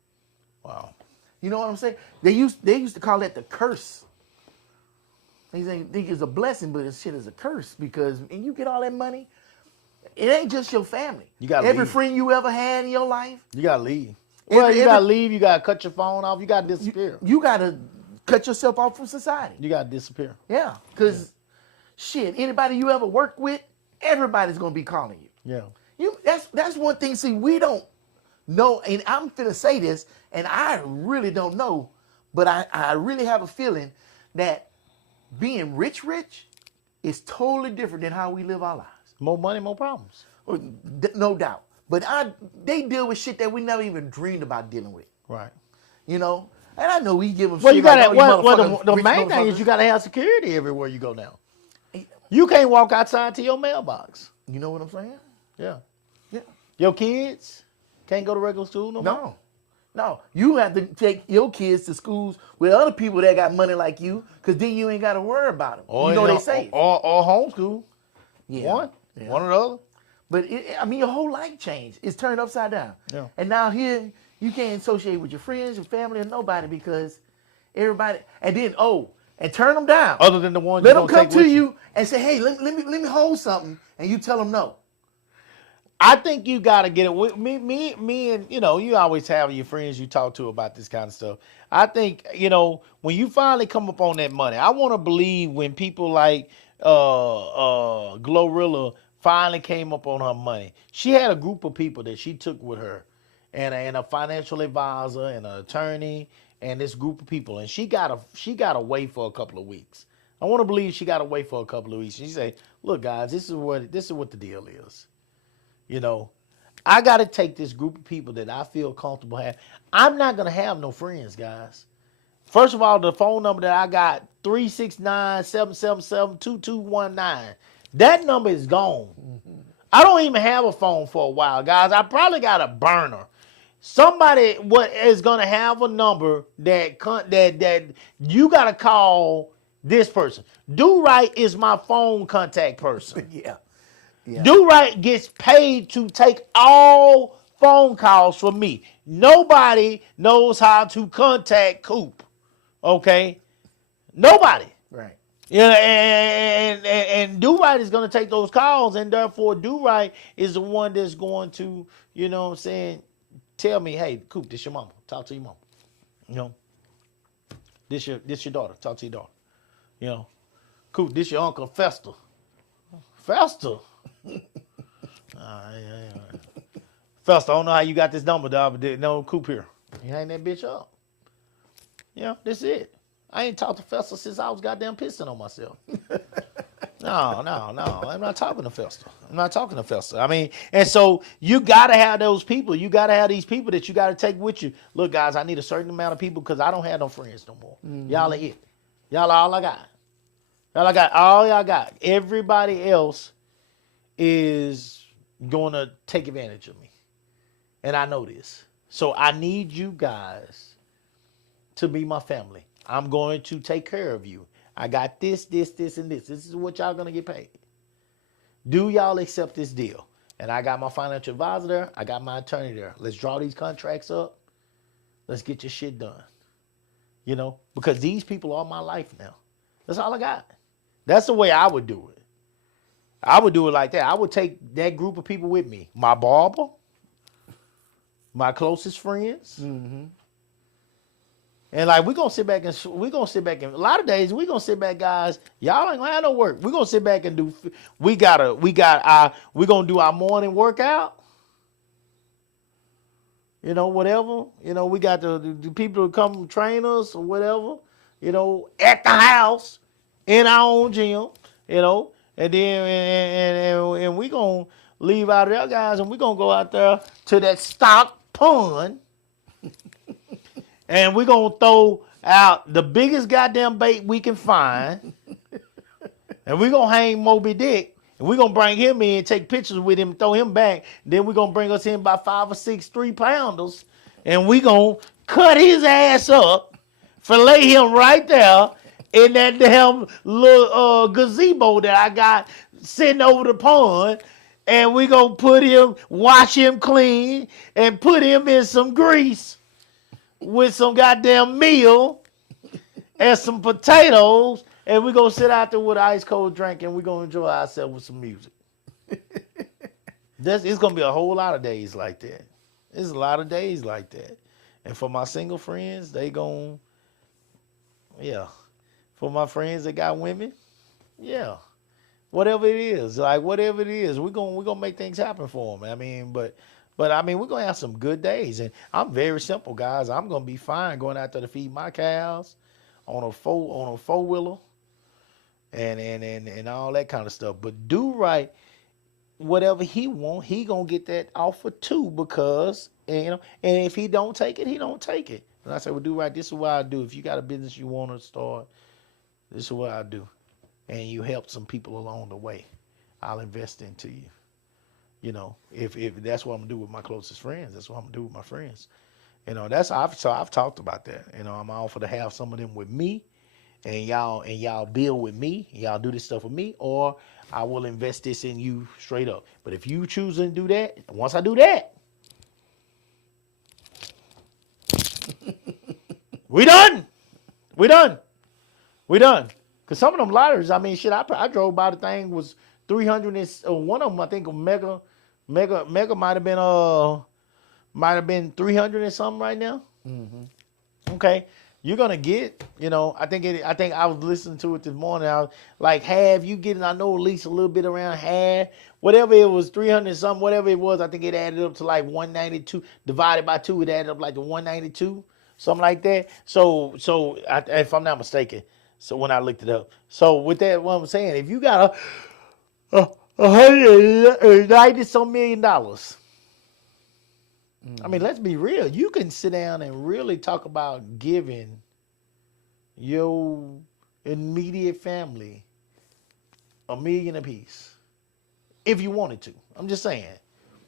Wow. You know what I'm saying? They used to call that the curse. They think it's a blessing, but this shit is a curse because when you get all that money, it ain't just your family. You gotta every leave. friend you ever had in your life. You gotta leave. Well, you gotta leave. You gotta cut your phone off. You gotta disappear. You gotta cut yourself off from society. You gotta disappear. Yeah, because shit, anybody you ever work with, everybody's gonna be calling you. Yeah. That's one thing. See, we don't know, and I'm finna say this, and I really don't know, but I really have a feeling that being rich is totally different than how we live our lives. More money, more problems. No doubt. But they deal with shit that we never even dreamed about dealing with. Right. You know? And I know we give them Well, shit you gotta. like, oh, you Well, motherfuckers, the rich main thing is motherfuckers. you gotta have security everywhere you go now. You can't walk outside to your mailbox. You know what I'm saying? Yeah. Yeah. Your kids can't go to regular school no more. No. You have to take your kids to schools with other people that got money like you, because then you ain't got to worry about them. Or you know they say. Or homeschool. Yeah. One or the other. But your whole life changed. It's turned upside down. Yeah. And now here you can't associate with your friends, your family, or nobody because everybody. And then and turn them down. Other than the ones Let you them gonna come take to with you and say, "Hey, let me hold something," and you tell them no. I think you gotta get it with me, and you always have your friends you talk to about this kind of stuff. I think when you finally come up on that money, I want to believe when people like Glorilla finally came up on her money. She had a group of people that she took with her, and a financial advisor and an attorney and this group of people, and she got away for a couple of weeks. I want to believe she got away for a couple of weeks. She said, "Look, guys, this is what the deal is." I got to take this group of people that I feel comfortable having. I'm not going to have no friends, guys. First of all, the phone number that I got, 369-777-2219, that number is gone. I don't even have a phone for a while, guys. I probably got a burner. Somebody is going to have a number that you got to call this person. Do Right is my phone contact person. Yeah. Do Right gets paid to take all phone calls from me. Nobody knows how to contact Coop. Okay? Nobody. Right. And Do Right is going to take those calls, and therefore Do Right is the one that's going to, tell me, "Hey, Coop, this your mama. Talk to your mama. This your daughter. Talk to your daughter. Coop, this your Uncle Fester. Fester? Fester, I don't know how you got this number, dog, but no Coop here. You hang that bitch up. This is it. I ain't talked to Fester since I was goddamn pissing on myself. No. I'm not talking to Fester. I mean, and so you got to have those people. You got to have these people that you got to take with you. Look, guys, I need a certain amount of people because I don't have no friends no more. Mm-hmm. Y'all are it. Y'all are all I got. All y'all got. Everybody else is going to take advantage of me. And I know this. So I need you guys to be my family. I'm going to take care of you. I got this, and this. This is what y'all going to get paid. Do y'all accept this deal? And I got my financial advisor there. I got my attorney there. Let's draw these contracts up. Let's get your shit done. Because these people are my life now. That's all I got. That's the way I would do it. I would do it like that. I would take that group of people with me. My barber, my closest friends. Mm-hmm. And like we're gonna sit back and a lot of days we're gonna sit back, guys. Y'all ain't gonna have no work. We're gonna sit back and we're gonna do our morning workout. Whatever. We got the people who come train us or whatever, at the house, in our own gym, and then and we gonna leave out of there, guys, and we're gonna go out there to that stock pond. And we're going to throw out the biggest goddamn bait we can find, and we're gonna hang Moby Dick, and we're gonna bring him in, take pictures with him, throw him back. Then we're gonna bring us in about 5 or 6 3-pounders, and we gonna cut his ass up, fillet him right there in that damn little gazebo that I got sitting over the pond. And we gonna wash him clean, and put him in some grease with some goddamn meal and some potatoes, and we gonna sit out there with an ice cold drink, and we gonna enjoy ourselves with some music. It's gonna be a whole lot of days like that. There's a lot of days like that. And for my single friends, they gon' yeah. For my friends that got women, yeah. Whatever it is, we're gonna make things happen for them. I mean, but I mean, we're gonna have some good days, and I'm very simple, guys. I'm gonna be fine going out there to feed my cows on a four-wheeler, and all that kind of stuff. But do right, whatever he want, he gonna get that offer too, because and if he don't take it, he don't take it. And I say, well, do right. This is what I do. If you got a business you want to start, this is what I do. And you help some people along the way, I'll invest into you. If that's what I'm gonna do with my closest friends, that's what I'm gonna do with my friends. I've talked about that. I'm offer to have some of them with me, and y'all build with me, y'all do this stuff with me, or I will invest this in you straight up. But if you choose to do that, once I do that, we done. Because some of them lighters, I mean, shit, I drove by, the thing was 300 and one of them, I think, Mega might have been 300 and something right now. Mm-hmm. Okay, you're gonna get, I think I was listening to it this morning. I was like, half you getting, I know at least a little bit around half, whatever it was, 300 something, whatever it was. I think it added up to like 192 divided by 2. It added up like to 192, something like that. So if I'm not mistaken. So when I looked it up, so with that, what I'm saying, if you got $190 million, I mean, let's be real. You can sit down and really talk about giving your immediate family $1 million apiece, if you wanted to. I'm just saying,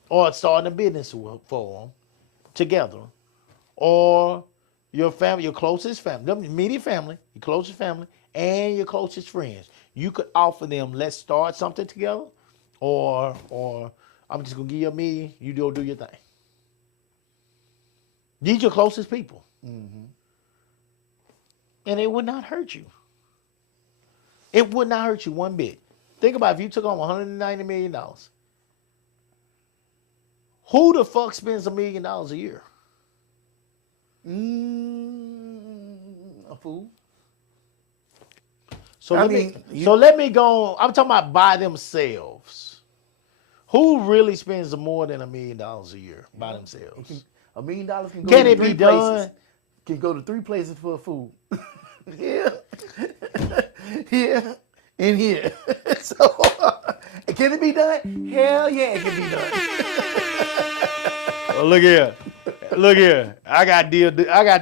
or starting a business for them together, or your family, your closest family, immediate family, your closest family, and your closest friends. You could offer them, let's start something together, or I'm just gonna give you $1 million, you go do your thing. These are your closest people. Mm-hmm. And it would not hurt you. It would not hurt you one bit. Think about if you took on $190 million. Who the fuck spends $1 million a year? A fool. So let me go. I'm talking about by themselves. Who really spends more than $1 million a year by themselves? $1 million can go Can to it three be done? places. Can go to 3 places for food. Yeah. Here and here. So can it be done? Hell yeah, it can be done. Well, look here. I got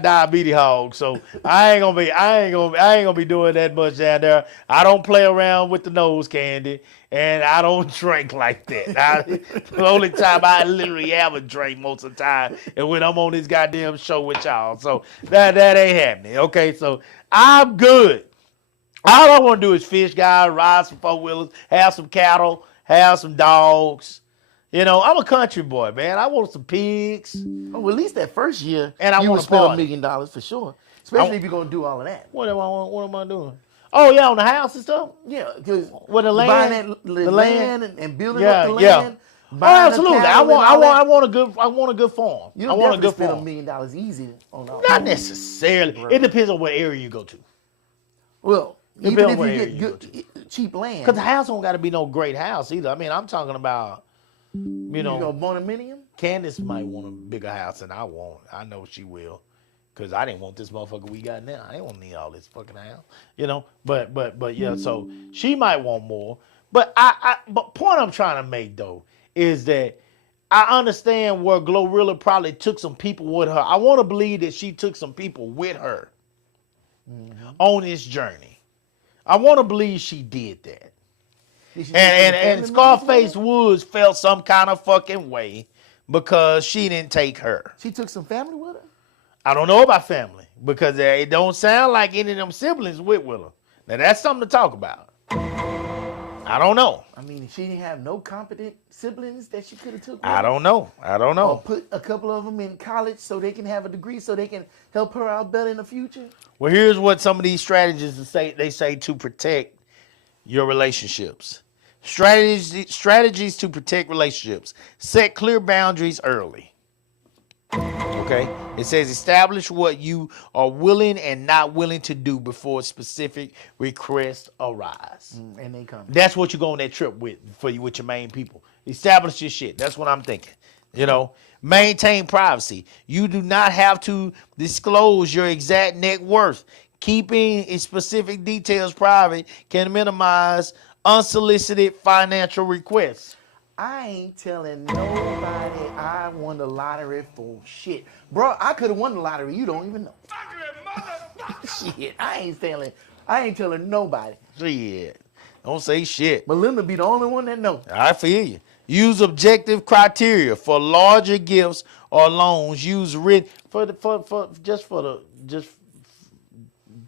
diabetes hog, so I ain't gonna be doing that much down there. I don't play around with the nose candy, and I don't drink like that. The only time I literally ever drink most of the time is when I'm on this goddamn show with y'all. So that ain't happening. Okay, so I'm good. All I want to do is fish, guys, ride some 4-wheelers, have some cattle, have some dogs. I'm a country boy, man. I want some pigs. Oh, at least that first year, and I want to spend $1 million for sure. Especially if you're gonna do all of that. What am I doing? Oh yeah, on the house and stuff. Yeah, because with the land, buying the land and building up the land. Yeah. Oh, absolutely. I want a good farm. You I want a good spend farm. $1 million easy on all. Not necessarily. Right. It depends on what area you go to. Well, even if you get good, cheap land. Because the house don't got to be no great house either. I mean, I'm talking about. You go Bonaminium? Candace might want a bigger house than I want. I know she will. Because I didn't want this motherfucker we got now. I didn't want to need all this fucking house. But yeah, so she might want more. But but point I'm trying to make though is that I understand where Glorilla probably took some people with her. I want to believe that she took some people with her. on this journey. I want to believe she did that. Did she take some And family members Scarface with her? Woods felt some kind of fucking way because she didn't take her. She took some family with her? I don't know about family because it don't sound like any of them siblings with her. Now that's something to talk about. I don't know. I mean, she didn't have no competent siblings that she could have took with I her? don't know. I don't Or know. put a couple of them in college so they can have a degree so they can help her out better in the future? Well, here's what some of these strategies they say to protect your relationships. Strategies to protect relationships. Set clear boundaries early. Okay? It says establish what you are willing and not willing to do before specific requests arise. And they come. That's what you go on that trip with with your main people. Establish your shit. That's what I'm thinking. You know, maintain privacy. You do not have to disclose your exact net worth. Keeping specific details private can minimize unsolicited financial requests. I ain't telling nobody I won the lottery for shit. Bro, I could have won the lottery. You don't even know. Shit, I ain't telling nobody. Shit. Don't say shit. Melinda be the only one that know. I feel you. Use objective criteria for larger gifts or loans. Use written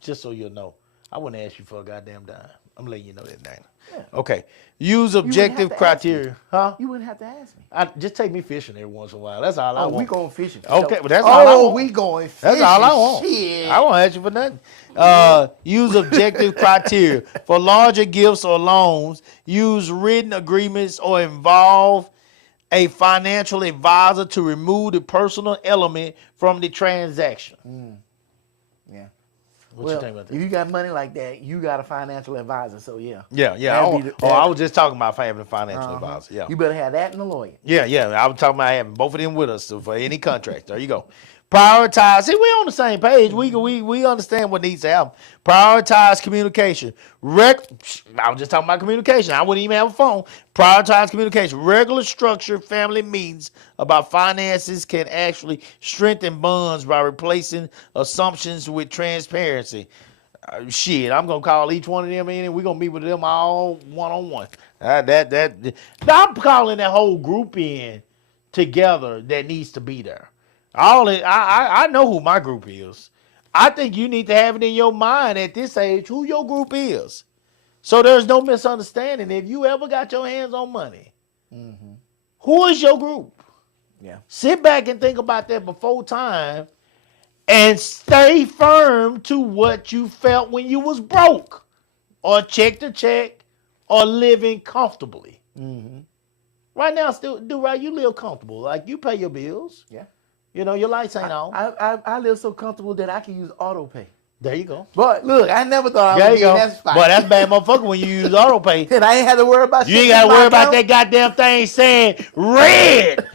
just so you know. I wouldn't ask you for a goddamn dime. I'm letting you know that, Dana. Yeah. Okay. Use wouldn't objective have to ask me. criteria. Huh? You wouldn't have to ask me. Just take me fishing every once in a while. That's all I Oh, want. we going fishing. Okay, but that's all I want. we going fishing. That's all I want. Shit. I won't ask you for nothing. Use objective criteria for larger gifts or loans. Use written agreements or involve a financial advisor to remove the personal element from the transaction. Yeah. What you think about that? If you got money like that, you got a financial advisor. So yeah. Yeah. I was just talking about having a financial advisor. Yeah. You better have that and a lawyer. Yeah. I was talking about having both of them with us for any contract. There you go. Prioritize. See, we on the same page. We understand what needs to happen. Prioritize communication. I was just talking about communication. I wouldn't even have a phone. Prioritize communication. Regular structured family meetings about finances can actually strengthen bonds by replacing assumptions with transparency. Shit, I'm gonna call each one of them in, and we're gonna meet with them all one-on-one. I'm calling that whole group in together that needs to be there. I know who my group is. I think you need to have it in your mind at this age who your group is. So there's no misunderstanding. If you ever got your hands on money, who is your group? Yeah. Sit back and think about that before time and stay firm to what you felt when you was broke or check to check or living comfortably. Right now, you live comfortable. Like you pay your bills. Yeah. You know, your lights ain't on. I live so comfortable that I can use auto pay. There you go. But look, I never thought I There would you be in go. that spot. Boy, that's bad motherfucker when you use auto pay. And I ain't had to worry about You ain't shit got to in my worry about that account. goddamn thing saying red,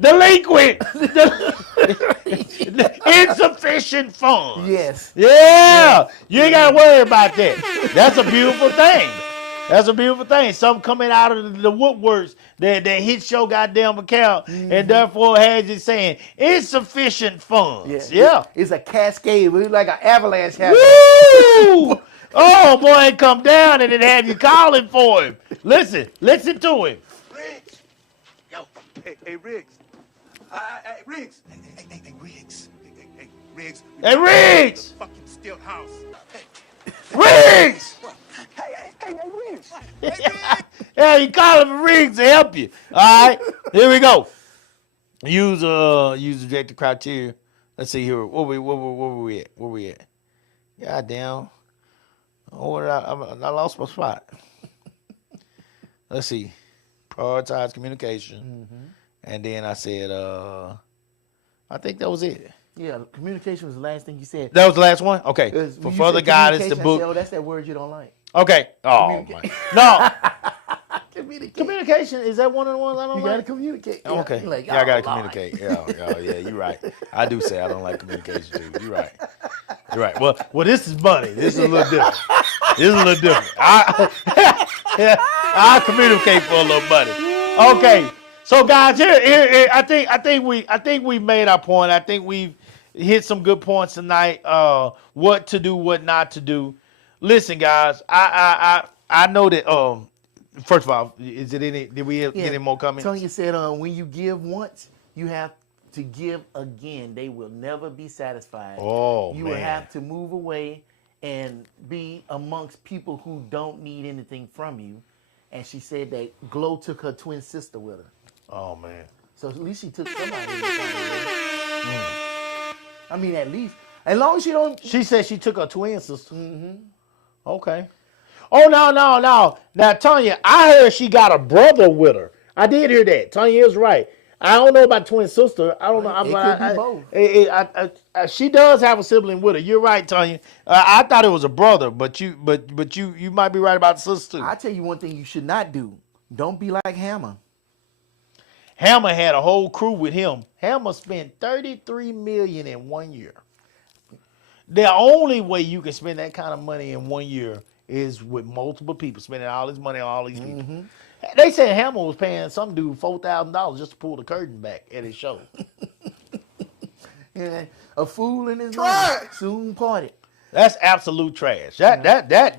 delinquent, insufficient funds. Yes. Yeah. You ain't got to worry about that. That's a beautiful thing. That's a beautiful thing. Something coming out of the woodworks that hits your goddamn account and therefore has it saying insufficient funds. Yeah. It's a cascade. It's like an avalanche happening. Woo! Oh, boy, it come down and it have you calling for him. Listen to him. Riggs! Yo, hey, Riggs. Hey, Riggs. Hey, Riggs. Hey, Riggs. Hey, Riggs! Fucking still house. Riggs! Hey, Riggs. Yeah, you calling for Riggs to help you. All right, here we go. Use objective criteria. Let's see here. Where we at? God damn. Oh, I lost my spot. Let's see. Prioritize communication. And then I said, I think that was it. Yeah, communication was the last thing you said. That was the last one? Okay. 'Cause For you further said guidance, the communication, I book. said, oh, that's that word you don't like. Okay. Oh, my. No. Communicate. Communication, is that one of the ones I don't You like? gotta communicate. Yeah, Okay. you're like, Yeah, I gotta oh, Lord. communicate. Yeah, you're right. I do say I don't like communication too. You're right. You're right. Well, this is money. This is a little different. I communicate for a little money. Okay. So guys, here I think we made our point. I think we've hit some good points tonight. What to do, what not to do. Listen, guys, I know that. First of all, is it any? Did we get any more comments? Tonya said, when you give once, you have to give again. They will never be satisfied. Oh, you man. will have to move away and be amongst people who don't need anything from you. And she said that Glow took her twin sister with her. Oh man. So at least she took somebody. I mean, at least. As long as you don't. She said she took her twin sister. Mm-hmm. Okay. Oh, no. Now, Tonya, I heard she got a brother with her. I did hear that. Tonya is right. I don't know about twin sister. I don't know. It could be both. She does have a sibling with her. You're right, Tonya. I thought it was a brother, but you might be right about the sister too. I'll tell you one thing you should not do. Don't be like Hammer. Hammer had a whole crew with him. Hammer spent $33 million in 1 year. The only way you can spend that kind of money in 1 year is with multiple people spending all this money on all these people. They said Hammer was paying some dude $4,000 just to pull the curtain back at his show. Yeah, a fool in his Trash. mind soon parted. That's absolute trash. That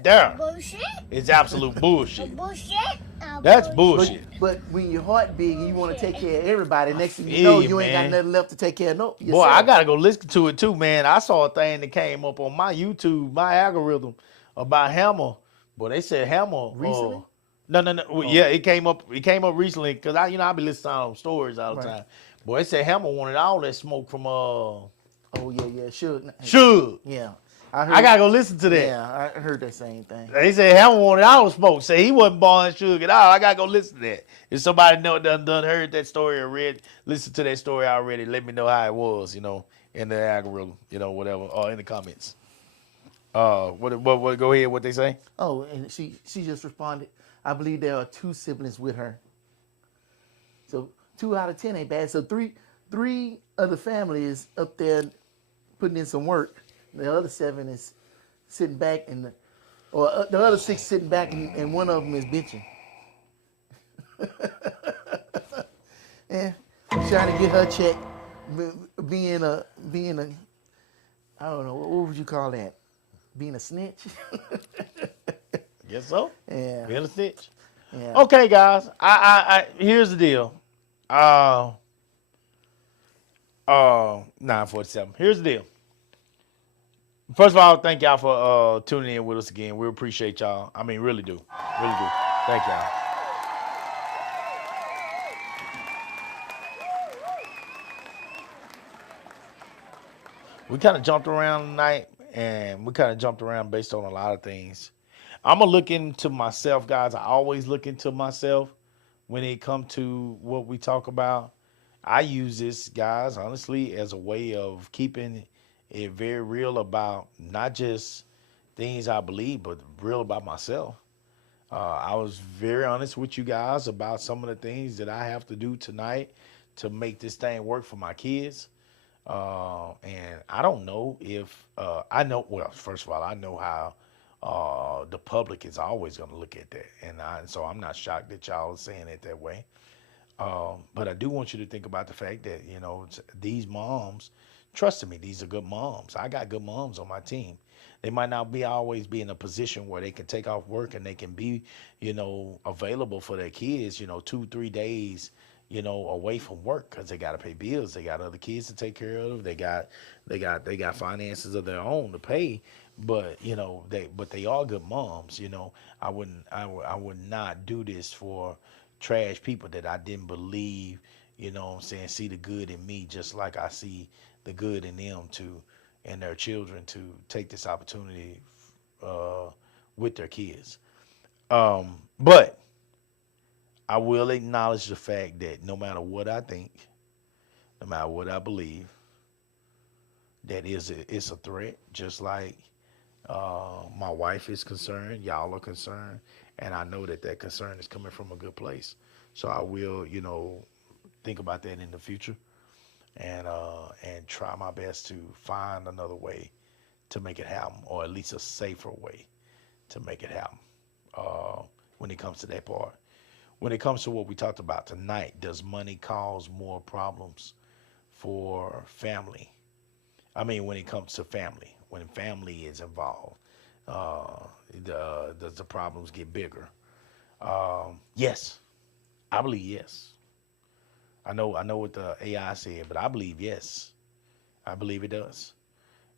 there Bullshit. is absolute bullshit. Bullshit. That's But, bullshit. but when your heart big and you want to take care of everybody, next thing you feel know, you, you ain't man. got nothing left to take care of Boy, yourself. I gotta go listen to it too, man. I saw a thing that came up on my YouTube, my algorithm about Hammer. Boy, they said Hammer Recently? No. Well, yeah, it came up. It came up recently because I be listening to stories all the Right. time. Boy, they said Hammer wanted all that smoke from Oh yeah, sure. Suge. Yeah, I heard. I gotta go listen to that. Yeah, I heard that same thing. They said Hammer wanted all the smoke. Say he wasn't born Suge at all. I gotta go listen to that. If somebody done heard that story or listened to that story already, let me know how it was. In the algorithm, whatever, or in the comments. What? Go ahead. What they say? Oh, and she just responded. I believe there are 2 siblings with her. So 2 out of 10 ain't bad. So three of the family is up there putting in some work. The other 7 is sitting back the other 6 sitting back and one of them is bitching. Yeah, trying to get her check. Being a I don't know, what would you call that? Being a snitch? Guess so. Yeah. Being a stitch. Yeah. Okay, guys. I here's the deal. 9:47. Here's the deal. First of all, thank y'all for tuning in with us again. We appreciate y'all. I mean, really do. Really do. Thank y'all. We kind of jumped around tonight, and we kind of jumped around based on a lot of things. I'm going to look into myself, guys. I always look into myself when it comes to what we talk about. I use this, guys, honestly, as a way of keeping it very real about not just things I believe, but real about myself. I was very honest with you guys about some of the things that I have to do tonight to make this thing work for my kids. And I don't know if I know. Well, first of all, I know how the public is always going to look at that, and so I'm not shocked that y'all are saying it that way. But I do want you to think about the fact that these moms trusted me. These are good moms. I got good moms on my team. They might not always be in a position where they can take off work and they can be available for their kids 2-3 days away from work because they got to pay bills. They got other kids to take care of. They got finances of their own to pay. But they are good moms. I would not do this for trash people that I didn't believe. See the good in me, just like I see the good in them and their children to take this opportunity with their kids. But I will acknowledge the fact that no matter what I think, no matter what I believe, that it's a threat, just like my wife is concerned, y'all are concerned, and I know that concern is coming from a good place. So I will, think about that in the future and try my best to find another way to make it happen, or at least a safer way to make it happen when it comes to that part. When it comes to what we talked about tonight, does money cause more problems for family? I mean, when it comes to family, when family is involved, the problems get bigger. Yes, I believe yes. I know what the AI said, but I believe yes. I believe it does.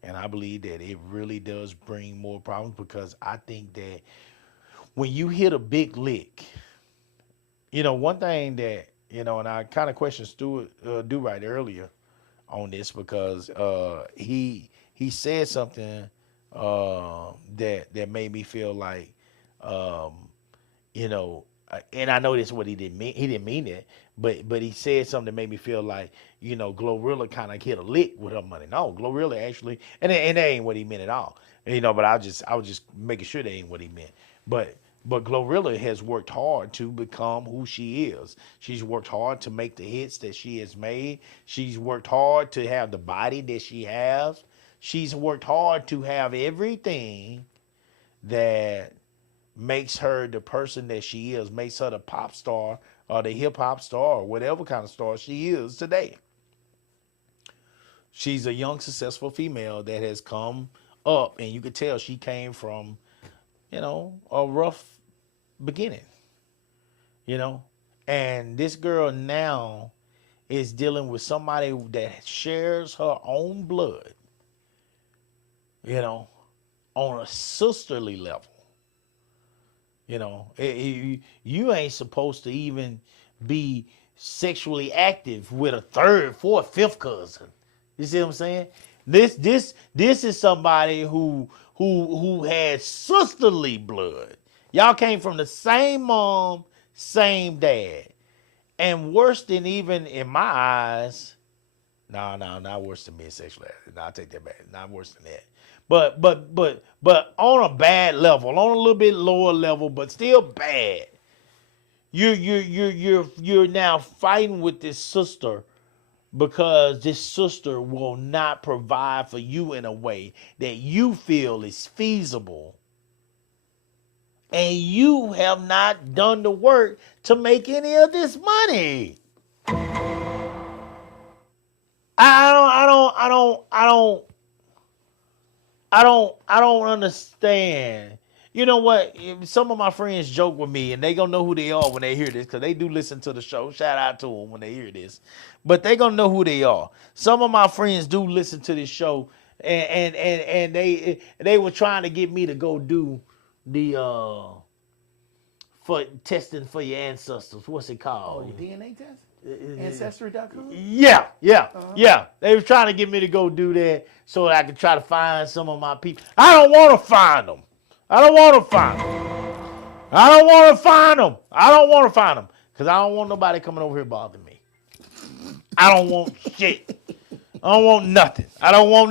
And I believe that it really does bring more problems because I think that when you hit a big lick, one thing that, and I kind of questioned Stuart Do Right earlier on this because he said something that made me feel like, and I know this is what he didn't mean. He didn't mean it, but he said something that made me feel like, Glorilla kind of hit a lick with her money. No, Glorilla actually, and that ain't what he meant at all. But I was just making sure that ain't what he meant. But Glorilla has worked hard to become who she is. She's worked hard to make the hits that she has made. She's worked hard to have the body that she has. She's worked hard to have everything that makes her the person that she is, makes her the pop star or the hip hop star or whatever kind of star she is today. She's a young, successful female that has come up, and you could tell she came from, a rough beginning, and this girl now is dealing with somebody that shares her own blood, on a sisterly level. You ain't supposed to even be sexually active with a third, fourth, fifth cousin. You see what I'm saying? This is somebody who has sisterly blood. Y'all came from the same mom, same dad. And worse than even in my eyes, no, not worse than being sexually active. No, I'll take that back. Not worse than that. But on a bad level, on a little bit lower level, but still bad. You're now fighting with this sister because this sister will not provide for you in a way that you feel is feasible. And you have not done the work to make any of this money. I don't understand. You know what? Some of my friends joke with me, and they gonna know who they are when they hear this, because they do listen to the show. Shout out to them when they hear this. But they gonna know who they are. Some of my friends do listen to this show, and they were trying to get me to go do the for testing for your ancestors. What's it called? Oh, your DNA test? Ancestry.com? Yeah. They were trying to get me to go do that so that I could try to find some of my people. I don't want to find them. I don't want to find them because I don't want nobody coming over here bothering me. I don't want shit. I don't want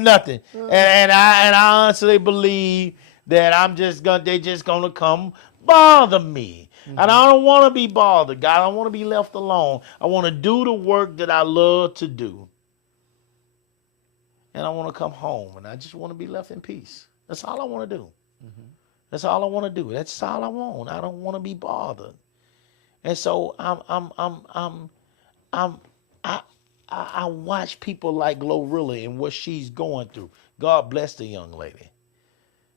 nothing. And I honestly believe that they just gonna come bother me. Mm-hmm. And I don't want to be bothered, God. I don't want to be left alone. I want to do the work that I love to do. And I want to come home, and I just want to be left in peace. That's all I want to do. Mm-hmm. That's all I want to do. That's all I want. I don't want to be bothered. And so I watch people like Glorilla and what she's going through. God bless the young lady.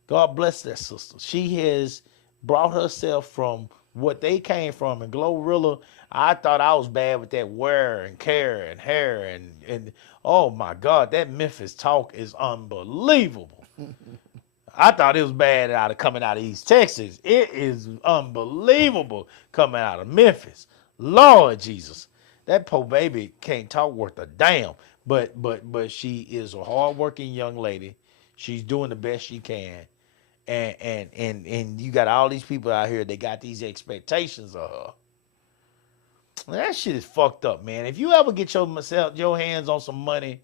God bless that sister. She has brought herself from what they came from. And Glorilla, I thought I was bad with that wear and care and hair and oh my God, that Memphis talk is unbelievable. I thought it was bad coming out of East Texas. It is unbelievable coming out of Memphis. Lord Jesus. That poor baby can't talk worth a damn. But she is a hardworking young lady. She's doing the best she can. And you got all these people out here, they got these expectations of her. That shit is fucked up, man. If you ever get your hands on some money,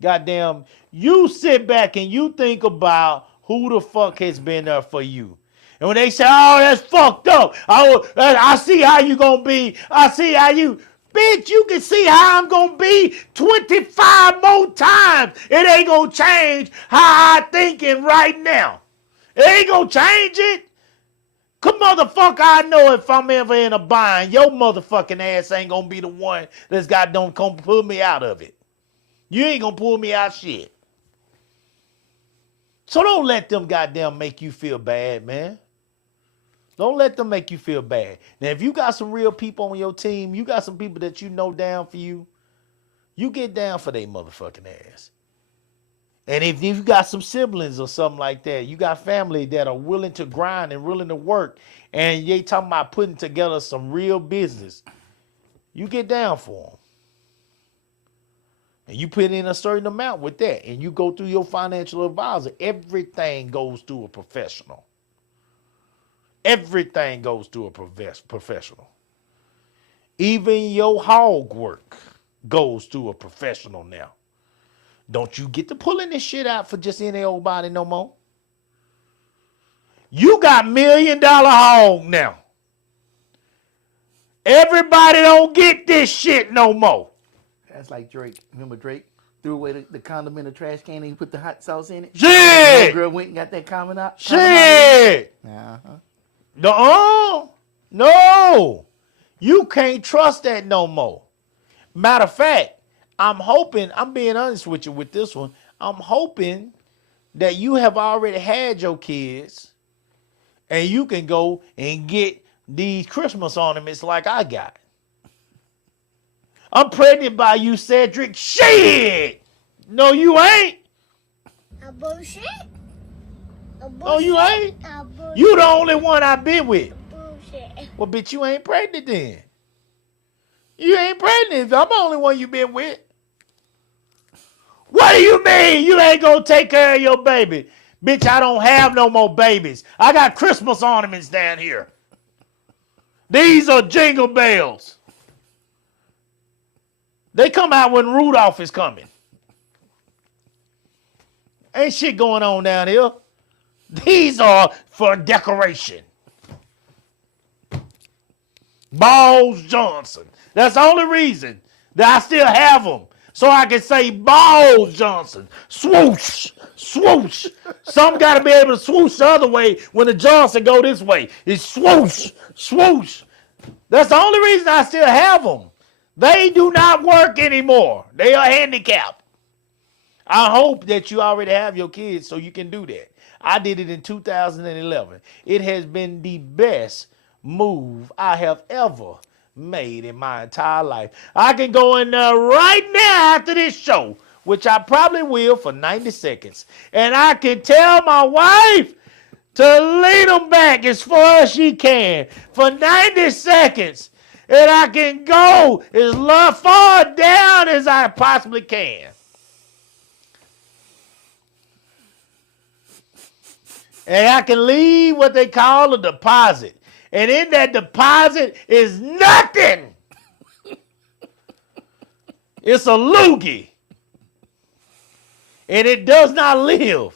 goddamn, you sit back and you think about who the fuck has been there for you. And when they say, oh, that's fucked up. I see how you gonna be. I see how you... Bitch, you can see how I'm going to be 25 more times. It ain't going to change how I'm thinking right now. It ain't going to change it. Come motherfucker, I know if I'm ever in a bind, your motherfucking ass ain't going to be the one that's don't come pull me out of it. You ain't going to pull me out shit. So don't let them goddamn make you feel bad, man. Don't let them make you feel bad. Now, if you got some real people on your team, you got some people that you know down for you, you get down for their motherfucking ass. And if you got some siblings or something like that, you got family that are willing to grind and willing to work, and they talking about putting together some real business, you get down for them. And you put in a certain amount with that, and you go through your financial advisor. Everything goes through a professional. Everything goes through a professional. Even your hog work goes through a professional now. Don't you get to pulling this shit out for just any old body no more. You got $1 million hog now. Everybody don't get this shit no more. That's like Drake. Remember Drake threw away the condom in the trash can and he put the hot sauce in it? Shit! The girl went and got that comment out. Shit! Uh-huh. No. You can't trust that no more. Matter of fact, I'm hoping, I'm being honest with you with this one, I'm hoping that you have already had your kids and you can go and get these Christmas ornaments like I got. I'm pregnant by you, Cedric. Shit! No, you ain't. A bullshit. No, you ain't. You the only one I've been with. Bullshit. Well, bitch, you ain't pregnant then. You ain't pregnant. I'm the only one you been with. What do you mean you ain't gonna take care of your baby? Bitch, I don't have no more babies. I got Christmas ornaments down here. These are jingle bells. They come out when Rudolph is coming. Ain't shit going on down here. These are for decoration. Balls Johnson. That's the only reason that I still have them. So I can say Balls Johnson. Swoosh, swoosh. Some got to be able to swoosh the other way when the Johnson go this way. It's swoosh, swoosh. That's the only reason I still have them. They do not work anymore. They are handicapped. I hope that you already have your kids so you can do that. I did it in 2011. It has been the best move I have ever made in my entire life. I can go in there right now after this show, which I probably will for 90 seconds, and I can tell my wife to lean them back as far as she can for 90 seconds. And I can go as far down as I possibly can. And I can leave what they call a deposit. And in that deposit is nothing. It's a loogie. And it does not live.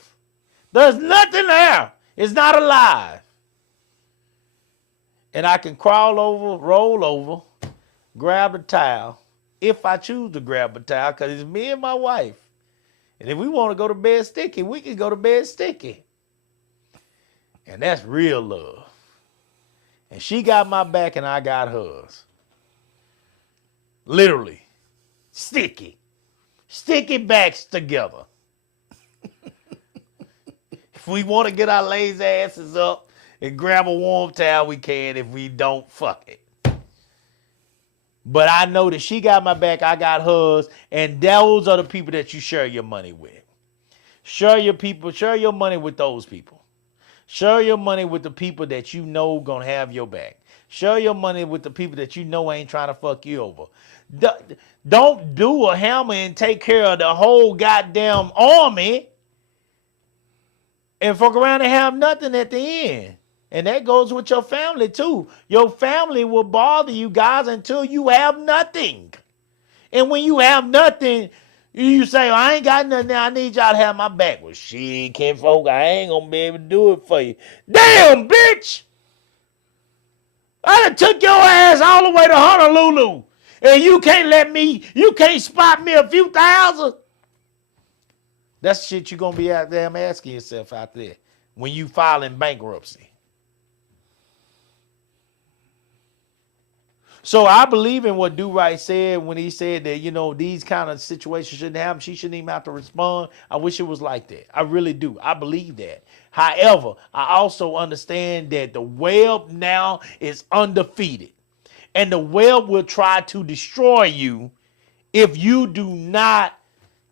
There's nothing there. It's not alive. And I can crawl over, roll over, grab a towel, if I choose to grab a towel, because it's me and my wife. And if we want to go to bed sticky, we can go to bed sticky. And that's real love. And she got my back and I got hers. Literally. Sticky. Sticky backs together. If we want to get our lazy asses up and grab a warm towel, we can. If we don't, fuck it. But I know that she got my back, I got hers, and those are the people that you share your money with. Share your money with those people. Share your money with the people that you know gonna have your back. Share your money with the people that you know ain't trying to fuck you over. Don't do a hammer and take care of the whole goddamn army and fuck around and have nothing at the end. And that goes with your family too. Your family will bother you guys until you have nothing. And when you have nothing, you say, I ain't got nothing now. I need y'all to have my back. Well, shit, Ken Folk, I ain't going to be able to do it for you. Damn, bitch. I done took your ass all the way to Honolulu. And you can't spot me a few thousand. That's shit you're going to be out there asking yourself out there when you file in bankruptcy. So I believe in what Do Right said when he said that, you know, these kind of situations shouldn't happen. She shouldn't even have to respond. I wish it was like that. I really do. I believe that. However, I also understand that the web now is undefeated. And the web will try to destroy you if you do not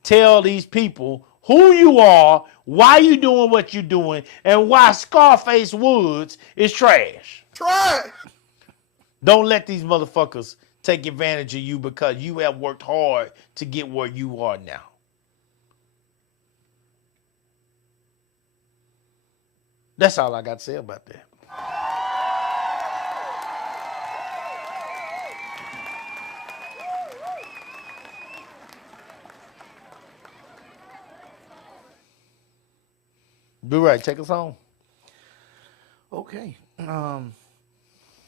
tell these people who you are, why you doing what you're doing, and why Scarface Woods is trash. Try. Don't let these motherfuckers take advantage of you because you have worked hard to get where you are now. That's all I got to say about that. Do right, take us home. Okay.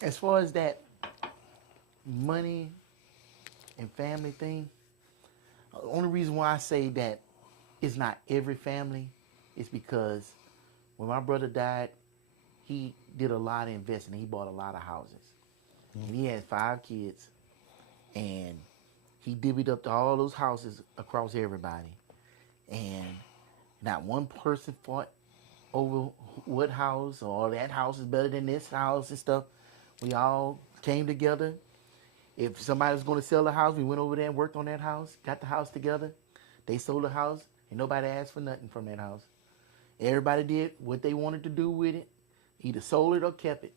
As far as that money and family thing, the only reason why I say that it's not every family is because when my brother died, he did a lot of investing. He bought a lot of houses. And he had 5 kids. And he divvied up to all those houses across everybody. And not one person fought over what house or that house is better than this house and stuff. We all came together. If somebody was going to sell a house, we went over there and worked on that house, got the house together. They sold the house, and nobody asked for nothing from that house. Everybody did what they wanted to do with it, either sold it or kept it.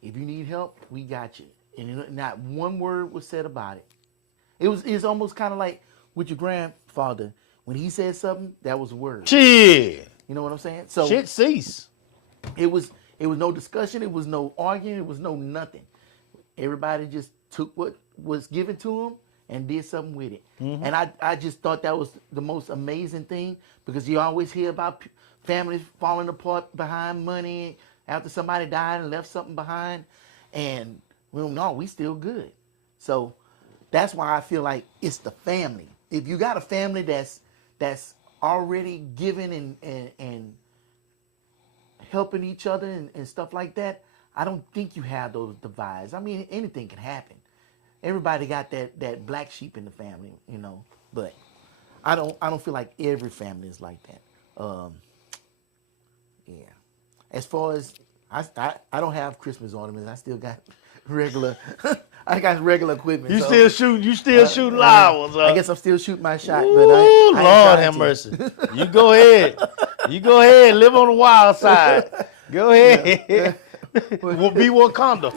If you need help, we got you. And not one word was said about it. It's almost kind of like with your grandfather. When he said something, that was a word. Shit. You know what I'm saying? So Shit cease. it was no discussion. It was no arguing. It was no nothing. Everybody just took what was given to them and did something with it. Mm-hmm. And I just thought that was the most amazing thing because you always hear about families falling apart behind money after somebody died and left something behind. And we still good. So that's why I feel like it's the family. If you got a family that's already giving and helping each other and stuff like that, I don't think you have those divides. I mean, anything can happen. Everybody got that black sheep in the family, you know. But I don't feel like every family is like that. Yeah. As far as I don't have Christmas ornaments. I still got regular. I got regular equipment. You so, still shooting flowers. I guess I'm still shooting my shot. Ooh, but I ain't Lord have to. mercy. You go ahead. Live on the wild side. Go ahead. We'll be Wakanda.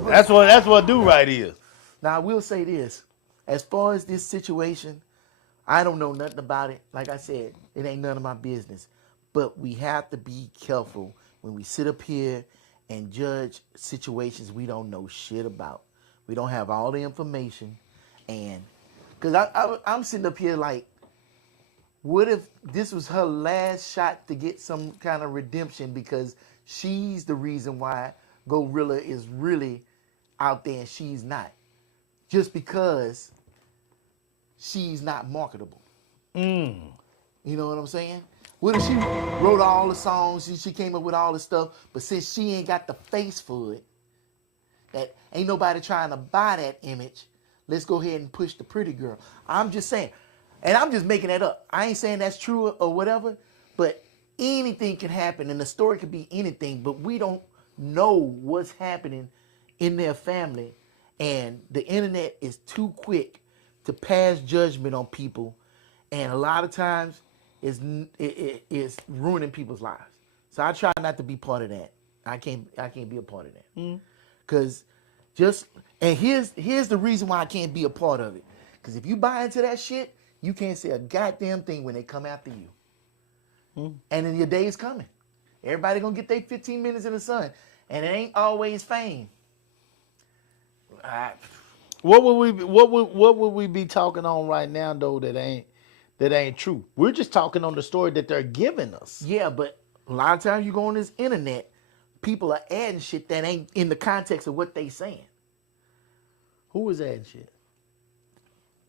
That's what Do Right is. Now I will say this: as far as this situation, I don't know nothing about it. Like I said, it ain't none of my business. But we have to be careful when we sit up here and judge situations we don't know shit about. We don't have all the information, and because I'm sitting up here like, what if this was her last shot to get some kind of redemption because she's the reason why Gorilla is really out there and she's not, just because she's not marketable. You know what I'm saying? What if she wrote all the songs, she came up with all the stuff, but since she ain't got the face for it, that ain't nobody trying to buy that image, let's go ahead and push the pretty girl. I'm just saying, and I'm just making that up. I ain't saying that's true or whatever, but anything can happen, and the story could be anything, but we don't know what's happening in their family, and the internet is too quick to pass judgment on people, and a lot of times it's ruining people's lives. So I try not to be part of that. I can't be a part of that. Because here's the reason why I can't be a part of it. Because if you buy into that shit, you can't say a goddamn thing when they come after you. And then your day is coming. Everybody gonna get their 15 minutes in the sun, and it ain't always fame. What would we be talking on right now though that ain't true? We're just talking on the story that they're giving us. Yeah, but a lot of times you go on this internet, people are adding shit that ain't in the context of what they saying. Who is adding shit?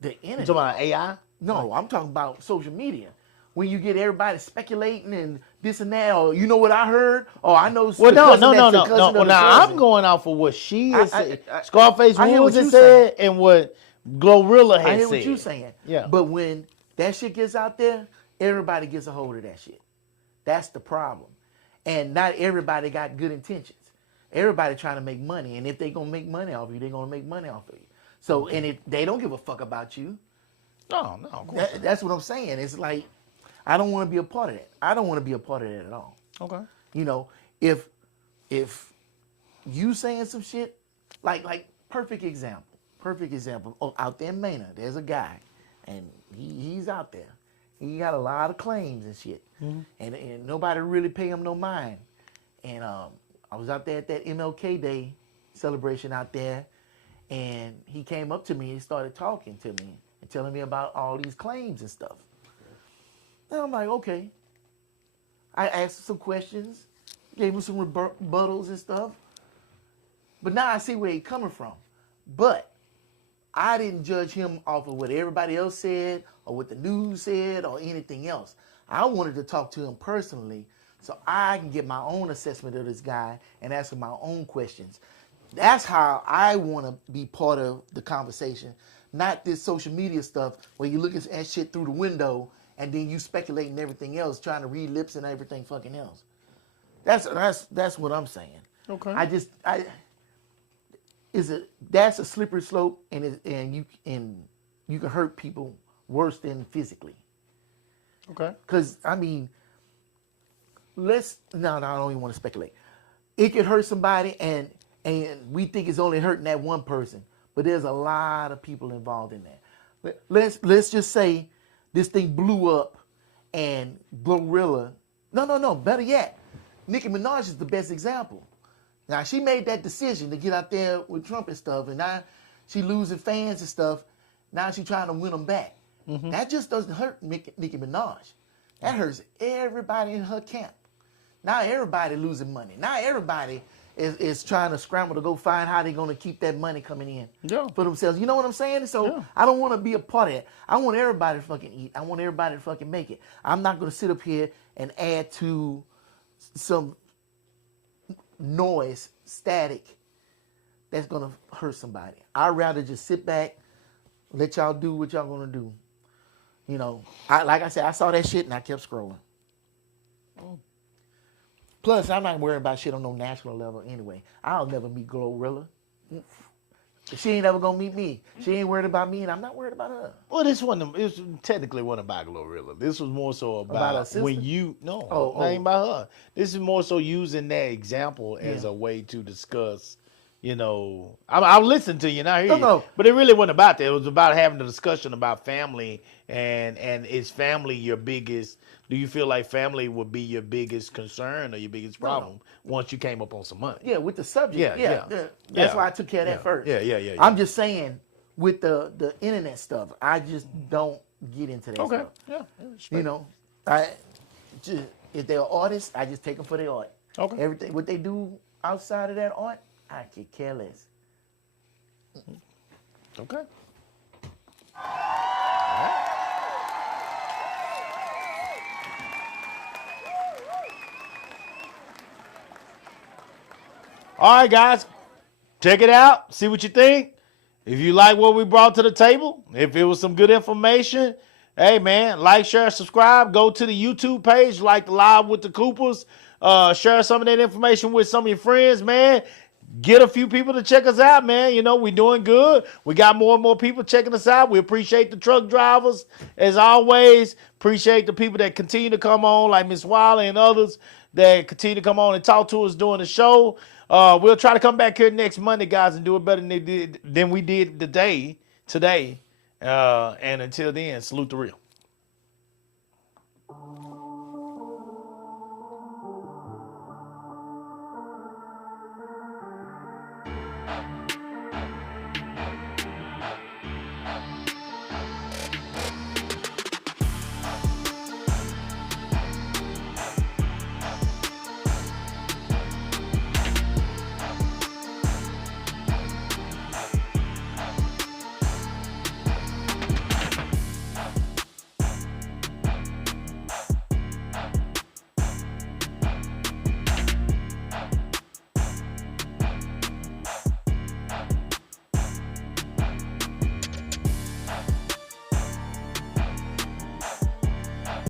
The internet. You talking about AI? No, I'm talking about social media. when you get everybody speculating and this and that, or you know what I heard, or I know. Well, the no. cousin that's the cousin of the Now cousin. I'm going off of what she has I- said. I- Scarface I hear Woods what has you said and what Glorilla has I hear said. what you're saying. Yeah. But when that shit gets out there, everybody gets a hold of that shit. That's the problem. And not everybody got good intentions. Everybody trying to make money, and if they gonna make money off you, they're gonna make money off of you. So, and if they don't give a fuck about you, No, of course. that's what I'm saying. It's like I don't want to be a part of that. I don't want to be a part of that at all. Okay. You know, if you saying some shit, like perfect example. Oh, out there in Maynard, there's a guy, and he's out there. He got a lot of claims and shit, and nobody really pay him no mind. And I was out there at that MLK Day celebration out there, and he came up to me and started talking to me and telling me about all these claims and stuff. And I'm like, okay. I asked him some questions, gave him some rebuttals and stuff. But now I see where he's coming from. But I didn't judge him off of what everybody else said or what the news said or anything else. I wanted to talk to him personally so I can get my own assessment of this guy and ask him my own questions. That's how I want to be part of the conversation, not this social media stuff where you look at shit through the window and then you speculating everything else, trying to read lips and everything fucking else. That's what I'm saying. Okay. That's a slippery slope, and you can hurt people worse than physically. Okay. Because I mean, I don't even want to speculate. It could hurt somebody, and we think it's only hurting that one person, but there's a lot of people involved in that. Let's just say this thing blew up, and Glorilla. No. Better yet, Nicki Minaj is the best example. Now, she made that decision to get out there with Trump and stuff, and now she losing fans and stuff. Now she trying to win them back. That just doesn't hurt Nicki Minaj. That hurts everybody in her camp. Now everybody losing money. Now everybody is trying to scramble to go find how they're going to keep that money coming in for themselves. You know what I'm saying? So I don't want to be a part of that. I want everybody to fucking eat. I want everybody to fucking make it. I'm not going to sit up here and add to some noise, static, that's gonna hurt somebody. I'd rather just sit back, let y'all do what y'all gonna do. You know, like I said, I saw that shit and I kept scrolling. Plus, I'm not worried about shit on no national level anyway. I'll never meet Glorilla. She ain't ever gonna meet me. She ain't worried about me, and I'm not worried about her. Well, this technically wasn't about Glorilla. This was more so About her about sister? when you ain't about her. This is more so using that example as a way to discuss. You know, I'll listen to you and I hear you. No. But it really wasn't about that. It was about having a discussion about family and is family your biggest? Do you feel like family would be your biggest concern or your biggest problem once you came up on some money? Yeah, with the subject. Yeah. That's why I took care of that first. Yeah. I'm just saying, with the internet stuff, I just don't get into that stuff. Yeah. You know, if they're artists, I just take them for their art. Okay. Everything what they do outside of that art, I could care less. Okay. All right, guys, check it out. See what you think. If you like what we brought to the table, if it was some good information, hey, man, like, share, subscribe. Go to the YouTube page, like the Live with the Coopers. Share some of that information with some of your friends, man. Get a few people to check us out, man. You know, we're doing good. We got more and more people checking us out. We appreciate the truck drivers, as always. Appreciate the people that continue to come on, like Miss Wiley and others that continue to come on and talk to us during the show. We'll try to come back here next Monday, guys, and do it better than we did today. And until then, salute the real.